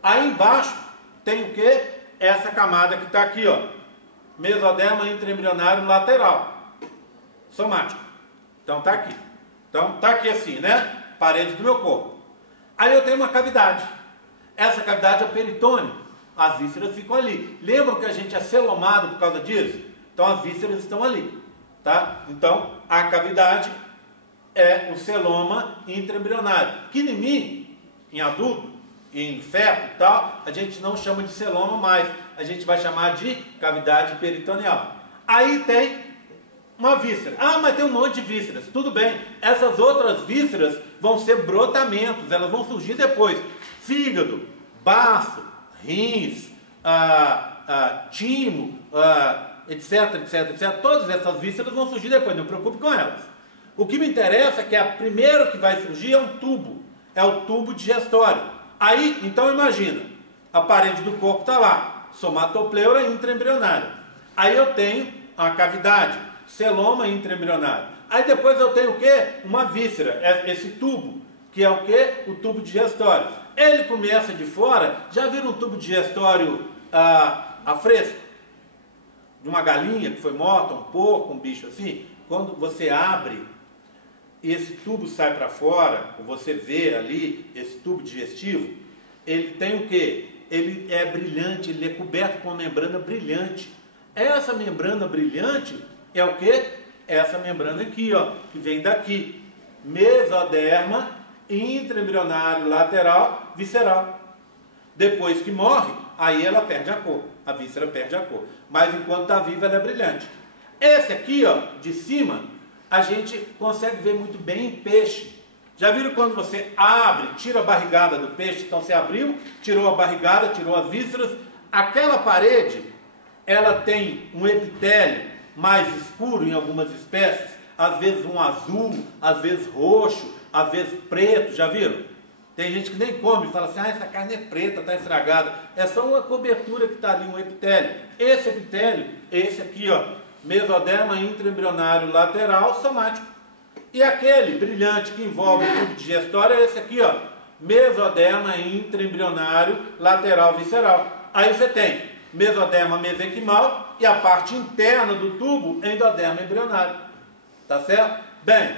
Aí embaixo tem o quê? Essa camada que está aqui, ó. Mesoderma intraembrionário lateral. Somático. Então tá aqui. Então tá aqui assim, né? Parede do meu corpo. Aí eu tenho uma cavidade. Essa cavidade é o peritônio. As vísceras ficam ali. Lembram que a gente é celomado por causa disso? Então as vísceras estão ali. Tá? Então a cavidade é o celoma intraembrionário. Que em mim, em adulto, em feto e tal, a gente não chama de celoma mais. A gente vai chamar de cavidade peritoneal. Aí tem uma víscera. Ah, mas tem um monte de vísceras. Tudo bem. Essas outras vísceras vão ser brotamentos. Elas vão surgir depois. Fígado, baço, rins, timo, etc, etc, etc. Todas essas vísceras vão surgir depois, não me preocupe com elas. O que me interessa é que o primeiro que vai surgir é um tubo, é o tubo digestório. Aí, então imagina, a parede do corpo está lá, somatopleura intraembrionária. Aí eu tenho a cavidade, celoma intraembrionário. Aí depois eu tenho o quê? Uma víscera, esse tubo, que é o quê? O tubo digestório. Ele começa de fora, já viram um tubo digestório a fresco? De uma galinha que foi morta, um porco, um bicho assim? Quando você abre, esse tubo sai para fora, você vê ali, esse tubo digestivo, ele tem o quê? Ele é brilhante, ele é coberto com uma membrana brilhante. Essa membrana brilhante é o quê? Essa membrana aqui, ó, que vem daqui. Mesoderma intraembrionário lateral visceral. Depois que morre, aí ela perde a cor. A víscera perde a cor. Mas enquanto está viva, ela é brilhante. Esse aqui, ó, de cima, a gente consegue ver muito bem em peixe. Já viram quando você abre, tira a barrigada do peixe? Então você abriu, tirou a barrigada, tirou as vísceras. Aquela parede, ela tem um epitélio mais escuro em algumas espécies. Às vezes um azul, às vezes roxo, às vezes preto. Já viram? Tem gente que nem come e fala assim, essa carne é preta, está estragada. É só uma cobertura que está ali, um epitélio. Esse epitélio, esse aqui, ó, mesoderma intraembrionário lateral somático. E aquele brilhante que envolve o tubo digestório é esse aqui, ó, mesoderma intraembrionário lateral visceral. Aí você tem mesoderma mesenquimal e a parte interna do tubo endoderma embrionário. Tá certo? Bem,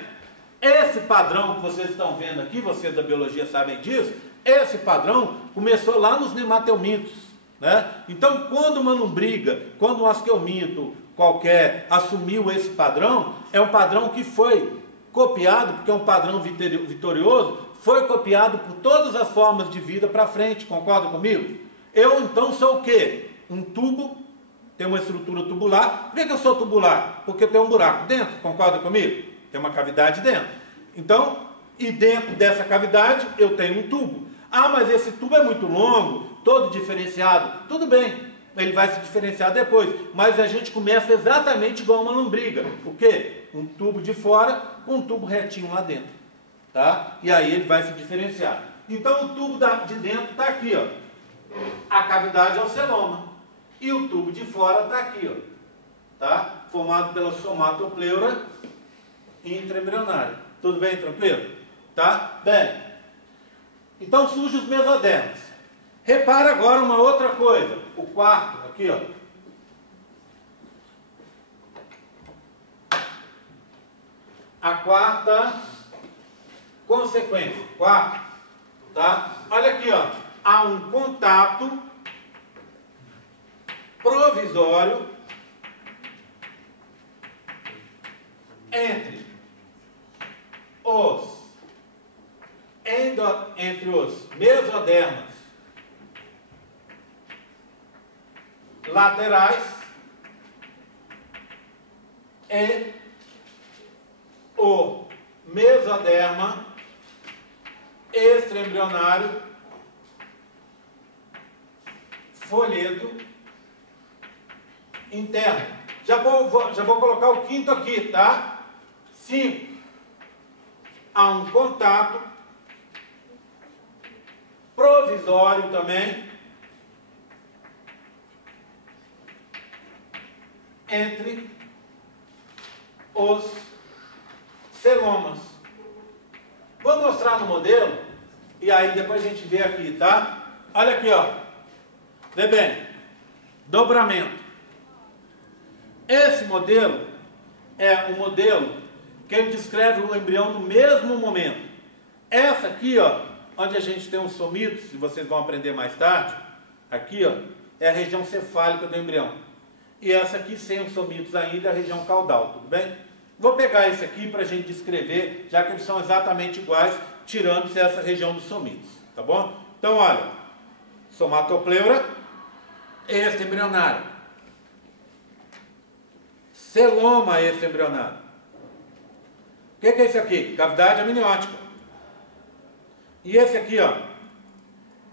esse padrão que vocês estão vendo aqui, vocês da biologia sabem disso, esse padrão começou lá nos nemateumintos, né? Então, quando uma lombriga, quando um asqueuminto qualquer assumiu esse padrão, é um padrão que foi copiado, porque é um padrão vitorioso, foi copiado por todas as formas de vida para frente, concorda comigo? Eu então sou o quê? Um tubo, tem uma estrutura tubular. Por que eu sou tubular? Porque tem um buraco dentro, concorda comigo? Tem uma cavidade dentro. Então, e dentro dessa cavidade eu tenho um tubo. Ah, mas esse tubo é muito longo, todo diferenciado. Tudo bem, ele vai se diferenciar depois. Mas a gente começa exatamente igual uma lombriga. O quê? Um tubo de fora com um tubo retinho lá dentro. Tá? E aí ele vai se diferenciar. Então o tubo de dentro está aqui, ó. A cavidade é o celoma. E o tubo de fora está aqui, ó. Tá? Formado pela somatopleura intraembrionária. Tudo bem, tranquilo? Tá? Bem, então surgem os mesodermas. Repara agora uma outra coisa. O quarto, aqui, ó. A quarta consequência. Quarto, tá? Olha aqui, ó. Há um contato provisório entre os mesodermas laterais e o mesoderma extraembrionário folheto interno. Já vou colocar o quinto aqui, tá? 5. Há um contato provisório também entre os celomas. Vou mostrar no modelo e aí depois a gente vê aqui, tá? Olha aqui, ó. Vê bem. Dobramento. Esse modelo é um modelo que ele descreve o embrião no mesmo momento. Essa aqui, ó, onde a gente tem os somitos, e vocês vão aprender mais tarde, aqui, ó, é a região cefálica do embrião. E essa aqui, sem os somitos ainda, é a região caudal, tudo bem? Vou pegar esse aqui para a gente descrever, já que eles são exatamente iguais, tirando-se essa região dos somitos, tá bom? Então, olha, somatopleura extraembrionário, celoma extraembrionário. O que é isso aqui? Cavidade amniótica. E esse aqui, ó,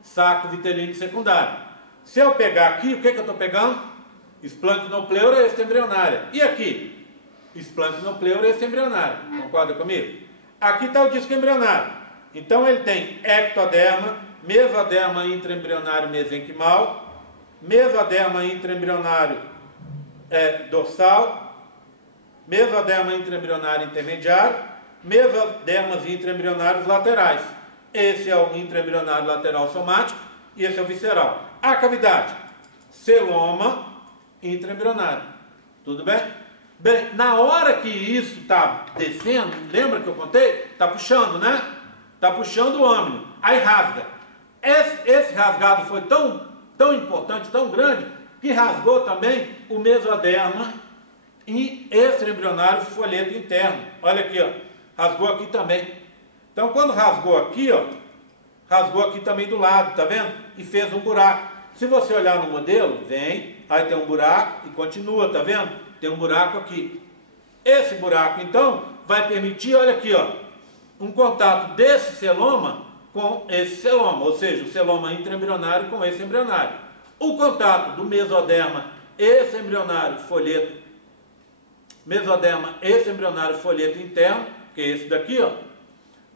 saco vitelino secundário. Se eu pegar aqui, o que eu estou pegando? Esplancnopleura extraembrionária. E aqui? Esplancnopleura extraembrionária. Concorda comigo? Aqui está o disco embrionário. Então ele tem ectoderma, mesoderma intraembrionário mesenquimal, mesoderma intraembrionário dorsal, mesoderma intraembrionário intermediário, mesodermas intraembrionários laterais. Esse é o intraembrionário lateral somático e esse é o visceral. A cavidade, celoma intraembrionário. Tudo bem? Bem, na hora que isso está descendo, lembra que eu contei? Está puxando, né? Está puxando o âmino. Aí rasga. Esse rasgado foi tão importante, tão grande, que rasgou também o mesoderma e extraembrionário folheto interno. Olha aqui, ó. Rasgou aqui também. Então, quando rasgou aqui, ó, rasgou aqui também do lado, tá vendo? E fez um buraco. Se você olhar no modelo, vem, aí tem um buraco e continua, tá vendo? Tem um buraco aqui. Esse buraco, então, vai permitir, olha aqui, ó, um contato desse celoma com esse celoma, ou seja, o celoma intraembrionário com esse embrionário. O contato do mesoderma extraembrionário folheto, mesoderma extraembrionário folheto interno, que é esse daqui, ó,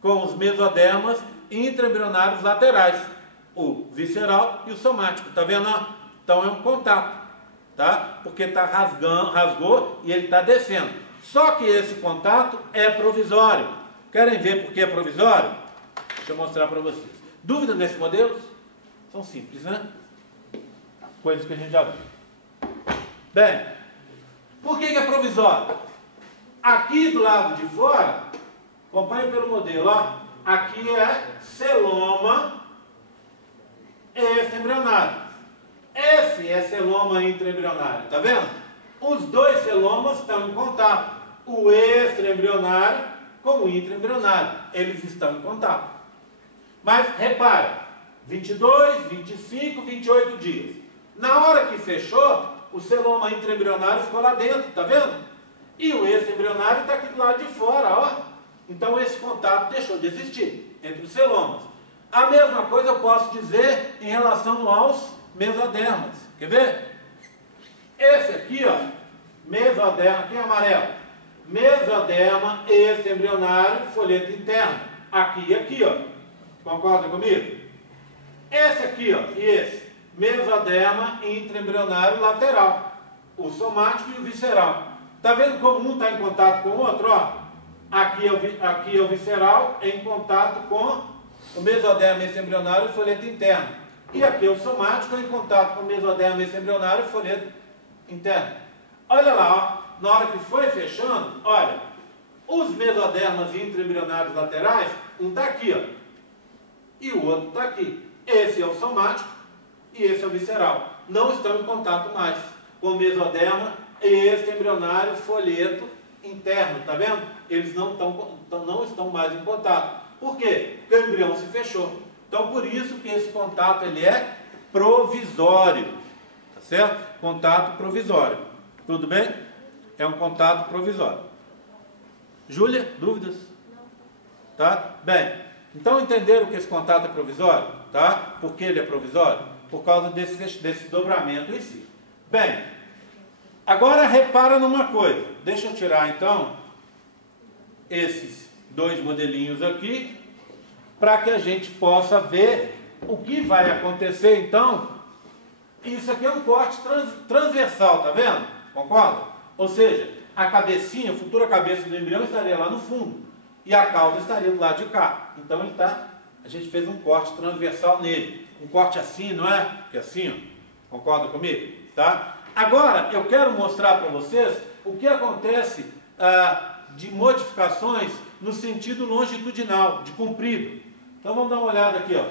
com os mesodermas intraembrionários laterais, o visceral e o somático, tá vendo? Então é um contato, tá? Porque tá rasgou e ele está descendo. Só que esse contato é provisório. Querem ver por que é provisório? Deixa eu mostrar para vocês. Dúvida nesse modelo? São simples, né? Coisas que a gente já viu. Bem, por que é provisório? Aqui do lado de fora, acompanhe pelo modelo, ó. Aqui é celoma extraembrionário. Esse é celoma intraembrionário, tá vendo? Os dois celomas estão em contato. O extraembrionário com o intraembrionário. Eles estão em contato. Mas repara, 22, 25, 28 dias. Na hora que fechou, o celoma intraembrionário ficou lá dentro, tá vendo? E o extraembrionário está aqui do lado de fora, ó. Então esse contato deixou de existir entre os celomas. A mesma coisa eu posso dizer em relação aos mesodermas. Quer ver? Esse aqui, ó, mesoderma, aqui é amarelo. Mesoderma extraembrionário folheto interno. Aqui e aqui, ó. Concorda comigo? Esse aqui, ó, e esse. Mesoderma intraembrionário lateral. O somático e o visceral. Tá vendo como um está em contato com o outro, ó? Aqui é o visceral em contato com o mesoderma extraembrionário e folheto interno. E aqui é o somático em contato com o mesoderma extraembrionário e folheto interno. Olha lá, ó, na hora que foi fechando, olha, os mesodermas intraembrionários laterais, um está aqui, ó, e o outro está aqui. Esse é o somático e esse é o visceral. Não estão em contato mais com o mesoderma extraembrionário folheto interno, tá vendo? Eles não estão mais em contato. Por quê? Porque o embrião se fechou. Então, por isso que esse contato ele é provisório, tá certo? Contato provisório. Tudo bem? É um contato provisório. Júlia, dúvidas? Não. Tá? Bem, então entenderam que esse contato é provisório? Tá? Por que ele é provisório? Por causa desse dobramento em si. Bem, agora repara numa coisa. Deixa eu tirar então esses dois modelinhos aqui, para que a gente possa ver o que vai acontecer então. Isso aqui é um corte transversal, tá vendo? Concorda? Ou seja, a cabecinha, a futura cabeça do embrião estaria lá no fundo e a cauda estaria do lado de cá. Então a gente fez um corte transversal nele. Um corte assim, não é? Que é assim, ó. Concorda comigo? Tá? Agora, eu quero mostrar para vocês o que acontece de modificações no sentido longitudinal, de comprido. Então, vamos dar uma olhada aqui, ó.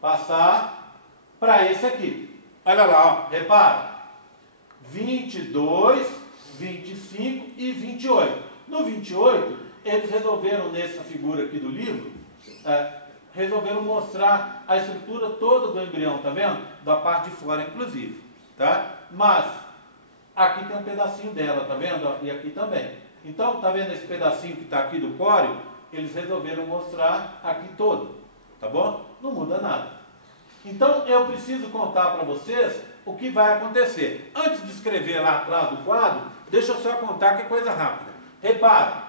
Passar para esse aqui. Olha lá, ó. Repara. 22, 25 e 28. No 28, eles resolveram, nessa figura aqui do livro, resolveram mostrar a estrutura toda do embrião, tá vendo? Da parte de fora, inclusive. Tá? Mas aqui tem um pedacinho dela, tá vendo? E aqui também. Então, tá vendo esse pedacinho que está aqui do córeo? Eles resolveram mostrar aqui todo, tá bom? Não muda nada. Então, eu preciso contar para vocês o que vai acontecer. Antes de escrever lá atrás do quadro, deixa eu só contar que é coisa rápida. Repara,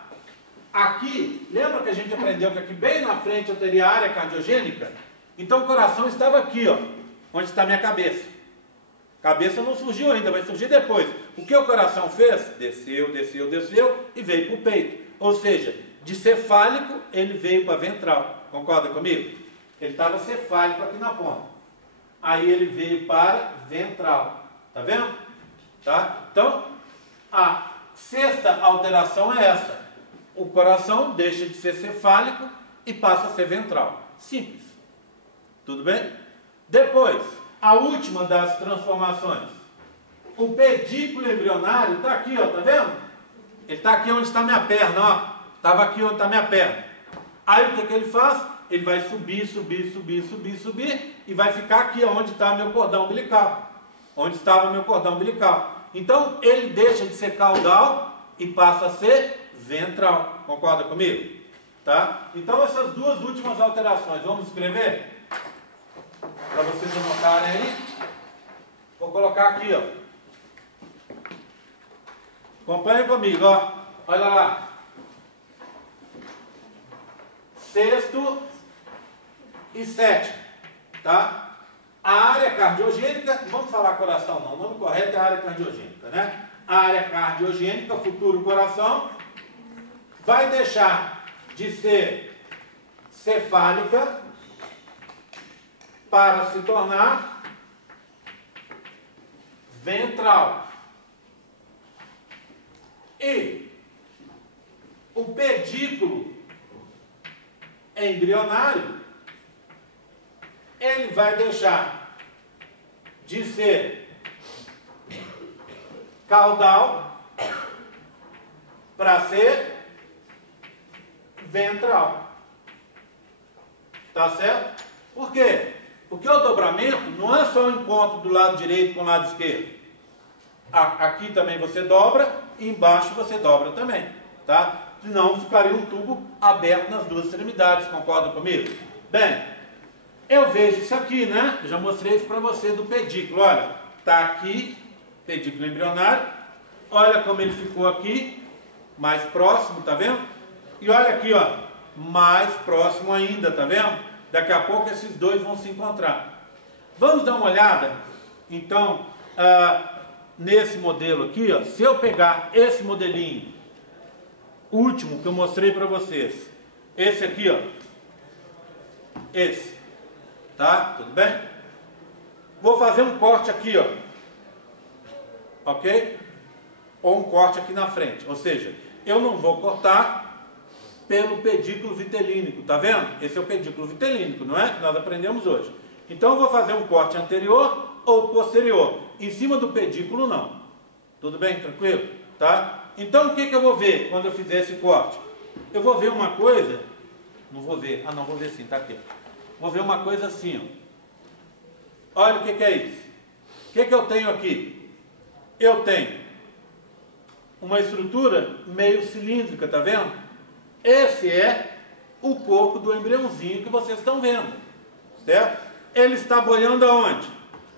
aqui, lembra que a gente aprendeu que aqui bem na frente eu teria a área cardiogênica? Então o coração estava aqui, ó, onde está a minha cabeça. Cabeça não surgiu ainda, vai surgir depois. O que o coração fez? Desceu, desceu, desceu e veio para o peito. Ou seja, de cefálico ele veio para ventral. Concorda comigo? Ele estava cefálico aqui na ponta. Aí ele veio para ventral. Tá vendo? Tá? Então, a sexta alteração é essa. O coração deixa de ser cefálico e passa a ser ventral. Simples. Tudo bem? Depois, a última das transformações. O pedículo embrionário está aqui, ó, tá vendo? Ele está aqui onde está minha perna, ó. Estava aqui onde está minha perna. Aí o que que ele faz? Ele vai subir, subir, subir, subir, subir e vai ficar aqui onde está meu cordão umbilical. Onde estava meu cordão umbilical. Então ele deixa de ser caudal e passa a ser ventral. Concorda comigo? Tá? Então essas duas últimas alterações, vamos escrever? Para vocês anotarem aí. Vou colocar aqui, ó. Acompanha comigo, ó. Olha lá. Sexto e sétimo, tá? A área cardiogênica, não vamos falar coração não, o nome correto é área cardiogênica, né? A área cardiogênica, futuro coração, vai deixar de ser cefálica para se tornar ventral. E o pedículo embrionário, ele vai deixar de ser caudal para ser ventral. Tá certo? Por quê? Porque o dobramento não é só o encontro do lado direito com o lado esquerdo. Aqui também você dobra e embaixo você dobra também, tá? Senão ficaria um tubo aberto nas duas extremidades, concorda comigo? Bem, eu vejo isso aqui, né? Eu já mostrei isso para você do pedículo. Olha, tá aqui, pedículo embrionário. Olha como ele ficou aqui, mais próximo, tá vendo? E olha aqui, ó, mais próximo ainda, tá vendo? Daqui a pouco esses dois vão se encontrar. Vamos dar uma olhada, então, nesse modelo aqui, ó. Se eu pegar esse modelinho último que eu mostrei para vocês, esse aqui, ó, esse, tá? Tudo bem? Vou fazer um corte aqui, ó, ok? Ou um corte aqui na frente, ou seja, eu não vou cortar pelo pedículo vitelínico, tá vendo? Esse é o pedículo vitelínico, não é? Que nós aprendemos hoje. Então eu vou fazer um corte anterior ou posterior, em cima do pedículo não. Tudo bem? Tranquilo? Tá? Então o que que eu vou ver quando eu fizer esse corte? Eu vou ver uma coisa, não vou ver, não, vou ver sim, tá aqui. Vou ver uma coisa assim, ó. Olha o que que é isso. O que que eu tenho aqui? Eu tenho uma estrutura meio cilíndrica, tá vendo? Esse é o corpo do embriãozinho que vocês estão vendo, certo? Ele está boiando aonde?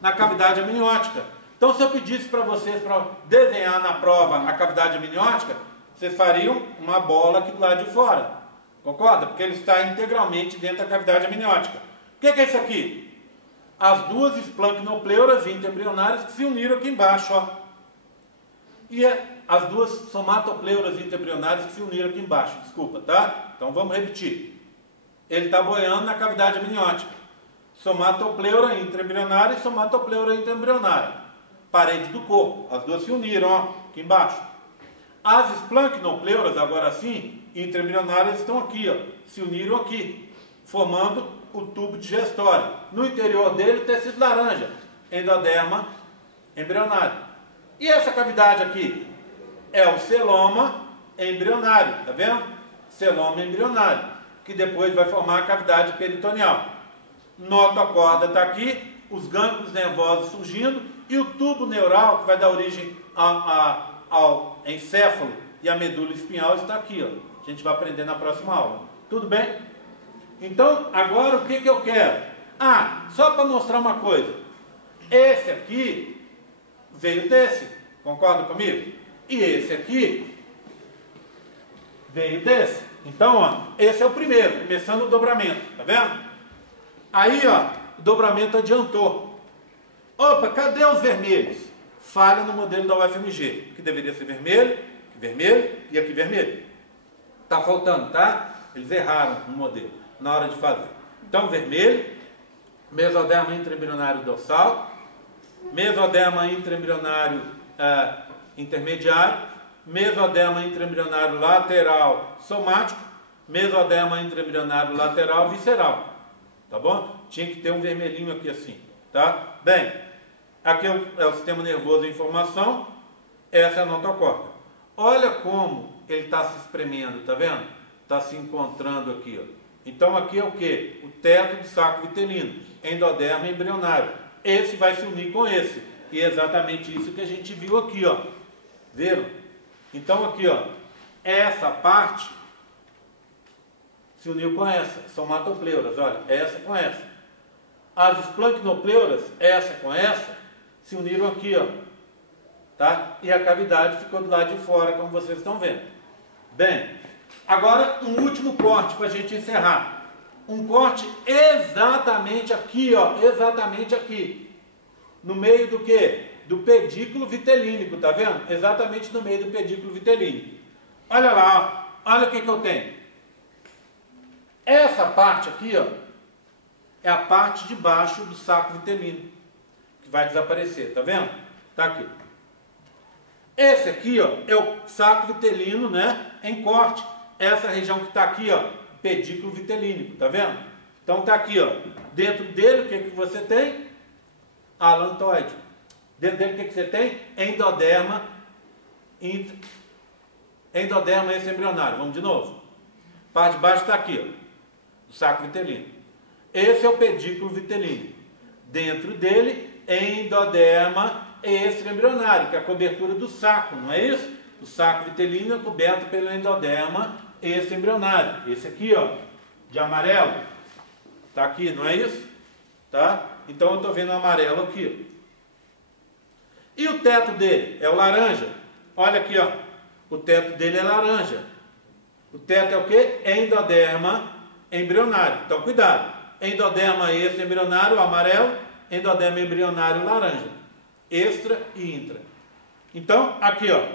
Na cavidade amniótica. Então, se eu pedisse para vocês para desenhar na prova a cavidade amniótica, vocês fariam uma bola aqui do lado de fora. Concorda? Porque ele está integralmente dentro da cavidade amniótica. O que é isso aqui? As duas esplancnopleuras interembrionárias que se uniram aqui embaixo, ó. E as duas somatopleuras interembrionárias que se uniram aqui embaixo. Desculpa, tá? Então, vamos repetir. Ele está boiando na cavidade amniótica. Somatopleura intraembrionária e somatopleura interembrionária. Parede do corpo, as duas se uniram, ó, aqui embaixo. As esplancnopleuras, agora sim, intraembrionárias estão aqui, ó, se uniram aqui, formando o tubo digestório. No interior dele, o tecido laranja, endoderma embrionário. E essa cavidade aqui é o celoma embrionário, tá vendo? Celoma embrionário, que depois vai formar a cavidade peritoneal. Notocorda está aqui, os gânglios nervosos surgindo, e o tubo neural, que vai dar origem ao encéfalo e à medula espinhal, está aqui, ó. A gente vai aprender na próxima aula. Tudo bem? Então, agora o que que eu quero? Só para mostrar uma coisa. Esse aqui veio desse, concorda comigo? E esse aqui veio desse. Então, ó, esse é o primeiro, começando o dobramento, tá vendo? Aí, ó, o dobramento adiantou. Opa, cadê os vermelhos? Falha no modelo da UFMG, que deveria ser vermelho, vermelho e aqui vermelho. Tá faltando, tá? Eles erraram no modelo, na hora de fazer. Então, vermelho, mesoderma intraembrionário dorsal, mesoderma intraembrionário intermediário, mesoderma intraembrionário lateral somático, mesoderma intraembrionário lateral visceral. Tá bom? Tinha que ter um vermelhinho aqui assim, tá? Bem, aqui é o sistema nervoso em formação, essa é a notocorda. Olha como ele está se espremendo, tá vendo? Está se encontrando aqui, ó. Então aqui é o que? O teto do saco vitelino, endoderma embrionário. Esse vai se unir com esse. E é exatamente isso que a gente viu aqui, ó. Viram? Então aqui, ó, essa parte se uniu com essa, somatopleuras, olha, essa com essa. As esplancnopleuras, essa com essa, se uniram aqui, ó, tá? E a cavidade ficou do lado de fora, como vocês estão vendo. Bem, agora um último corte para a gente encerrar. Um corte exatamente aqui, ó, exatamente aqui. No meio do quê? Do pedículo vitelínico, tá vendo? Exatamente no meio do pedículo vitelínico. Olha lá, ó, olha o que eu tenho. Essa parte aqui, ó, é a parte de baixo do saco vitelino, que vai desaparecer, tá vendo? Tá aqui. Esse aqui, ó, é o saco vitelino, né, em corte. Essa região que está aqui, ó, pedículo vitelínico, tá vendo? Então tá aqui, ó, dentro dele, o que que você tem? Alantoide. Dentro dele, o que que você tem? Endoderma extraembrionário. Vamos de novo. A parte de baixo está aqui, ó, do saco vitelino. Esse é o pedículo vitelino. Dentro dele, endoderma extraembrionário, que é a cobertura do saco, não é isso? O saco vitelino é coberto pelo endoderma extraembrionário. Esse aqui, ó, de amarelo, tá aqui, não é isso? Tá? Então eu estou vendo o amarelo aqui, ó. E o teto dele é o laranja. Olha aqui, ó. O teto dele é laranja. O teto é o quê? Endoderma embrionário. Então, cuidado. Endoderma extraembrionário, amarelo. Endoderma embrionário, laranja. Extra e intra. Então, aqui, ó.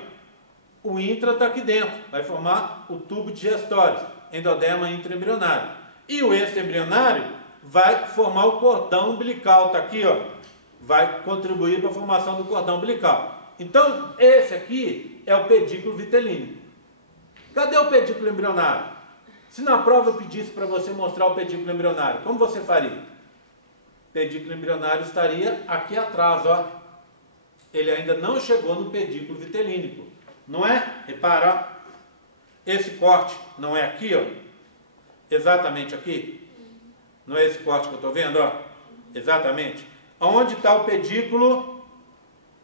O intra está aqui dentro. Vai formar o tubo digestório. Endoderma intraembrionário. E o extraembrionário vai formar o cordão umbilical. Está aqui, ó. Vai contribuir para a formação do cordão umbilical. Então, esse aqui é o pedículo vitelino. Cadê o pedículo embrionário? Se na prova eu pedisse para você mostrar o pedículo embrionário, como você faria? O pedículo embrionário estaria aqui atrás, ó. Ele ainda não chegou no pedículo vitelínico. Não é? Repara, ó. Esse corte não é aqui, ó. Exatamente aqui. Não é esse corte que eu estou vendo, ó. Exatamente. Onde está o pedículo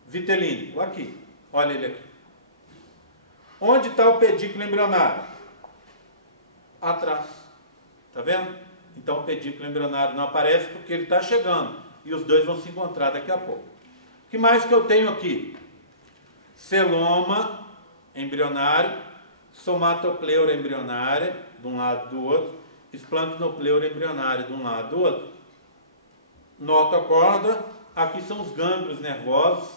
vitelínico? Aqui. Olha ele aqui. Onde está o pedículo embrionário? Atrás. Está vendo? Então o pedículo embrionário não aparece porque ele está chegando. E os dois vão se encontrar daqui a pouco. O que mais que eu tenho aqui? Celoma embrionário, somatopleura embrionária, de um lado e do outro, esplancnopleura embrionária, de um lado e do outro. Notocorda, aqui são os gânglios nervosos,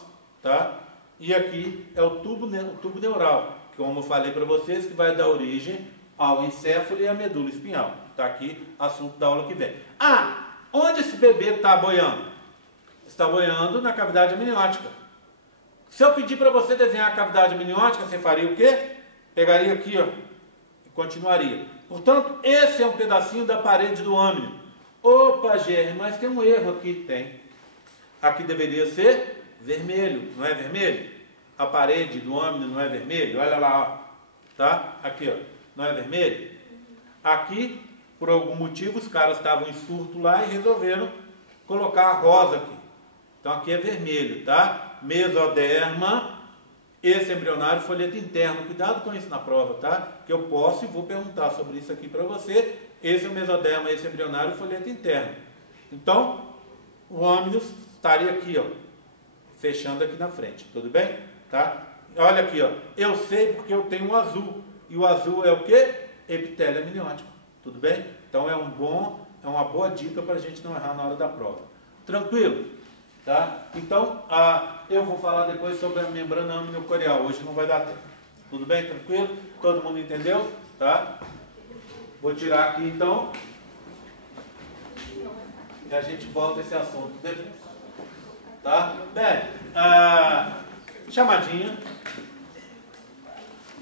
tá? E aqui é o tubo neural, que, como eu falei para vocês, que vai dar origem ao encéfalo e à medula espinhal. Tá aqui, assunto da aula que vem. Ah, onde esse bebê está boiando? Está boiando na cavidade amniótica. Se eu pedir para você desenhar a cavidade amniótica, você faria o quê? Pegaria aqui, ó, e continuaria. Portanto, esse é um pedacinho da parede do âmnio. Opa, Gerry, mas tem um erro aqui. Tem. Aqui deveria ser vermelho, não é vermelho? A parede do âmnio não é vermelho? Olha lá, ó. Tá? Aqui, ó. Não é vermelho? Aqui, por algum motivo, os caras estavam em surto lá e resolveram colocar a rosa aqui. Então aqui é vermelho, tá? Mesoderma, esse embrionário, folheto interno. Cuidado com isso na prova, tá? Que eu posso e vou perguntar sobre isso aqui para você. Esse é o mesoderma, esse embrionário, folheto interno. Então, o âmnio estaria aqui, ó, fechando aqui na frente, tudo bem? Tá? Olha aqui, ó, eu sei porque eu tenho um azul, e o azul é o quê? Epitélio amniótico, tudo bem? Então é uma boa dica para a gente não errar na hora da prova. Tranquilo? Tá? Então, eu vou falar depois sobre a membrana amniocorial, hoje não vai dar tempo. Tudo bem? Tranquilo? Todo mundo entendeu? Tá? Vou tirar aqui então, e a gente volta a esse assunto depois. Tá? Bem, chamadinha.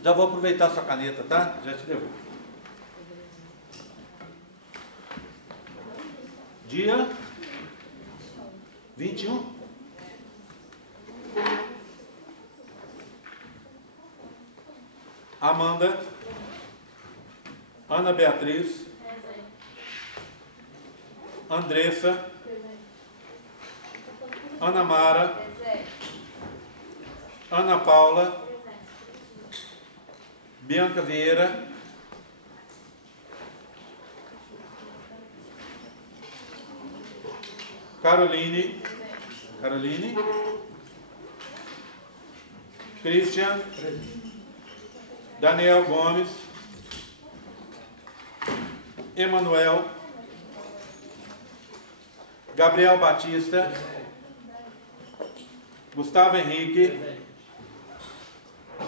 Já vou aproveitar a sua caneta, tá? Já te devolvo. Dia 21. Amanda. Ana Beatriz. Andressa. Ana Mara. Ana Paula. Bianca Vieira. Caroline. Christian. Daniel Gomes. Emanuel. Gabriel Batista. Gustavo Henrique.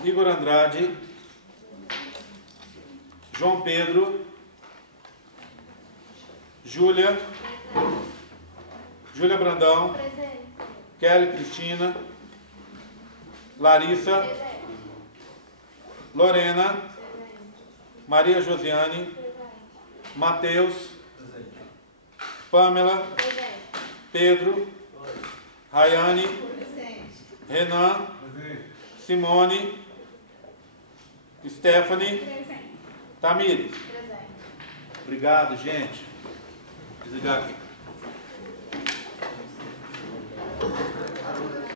Igor Andrade. João Pedro. Júlia Brandão. Presente. Kelly Cristina. Larissa. Presente. Lorena. Presente. Maria Josiane. Presente. Mateus. Pamela. Presente. Pedro. Rayane. Presente. Renan. Simone. Stephanie. Presente. Tamires. Presente. Obrigado, gente. Desligar aqui.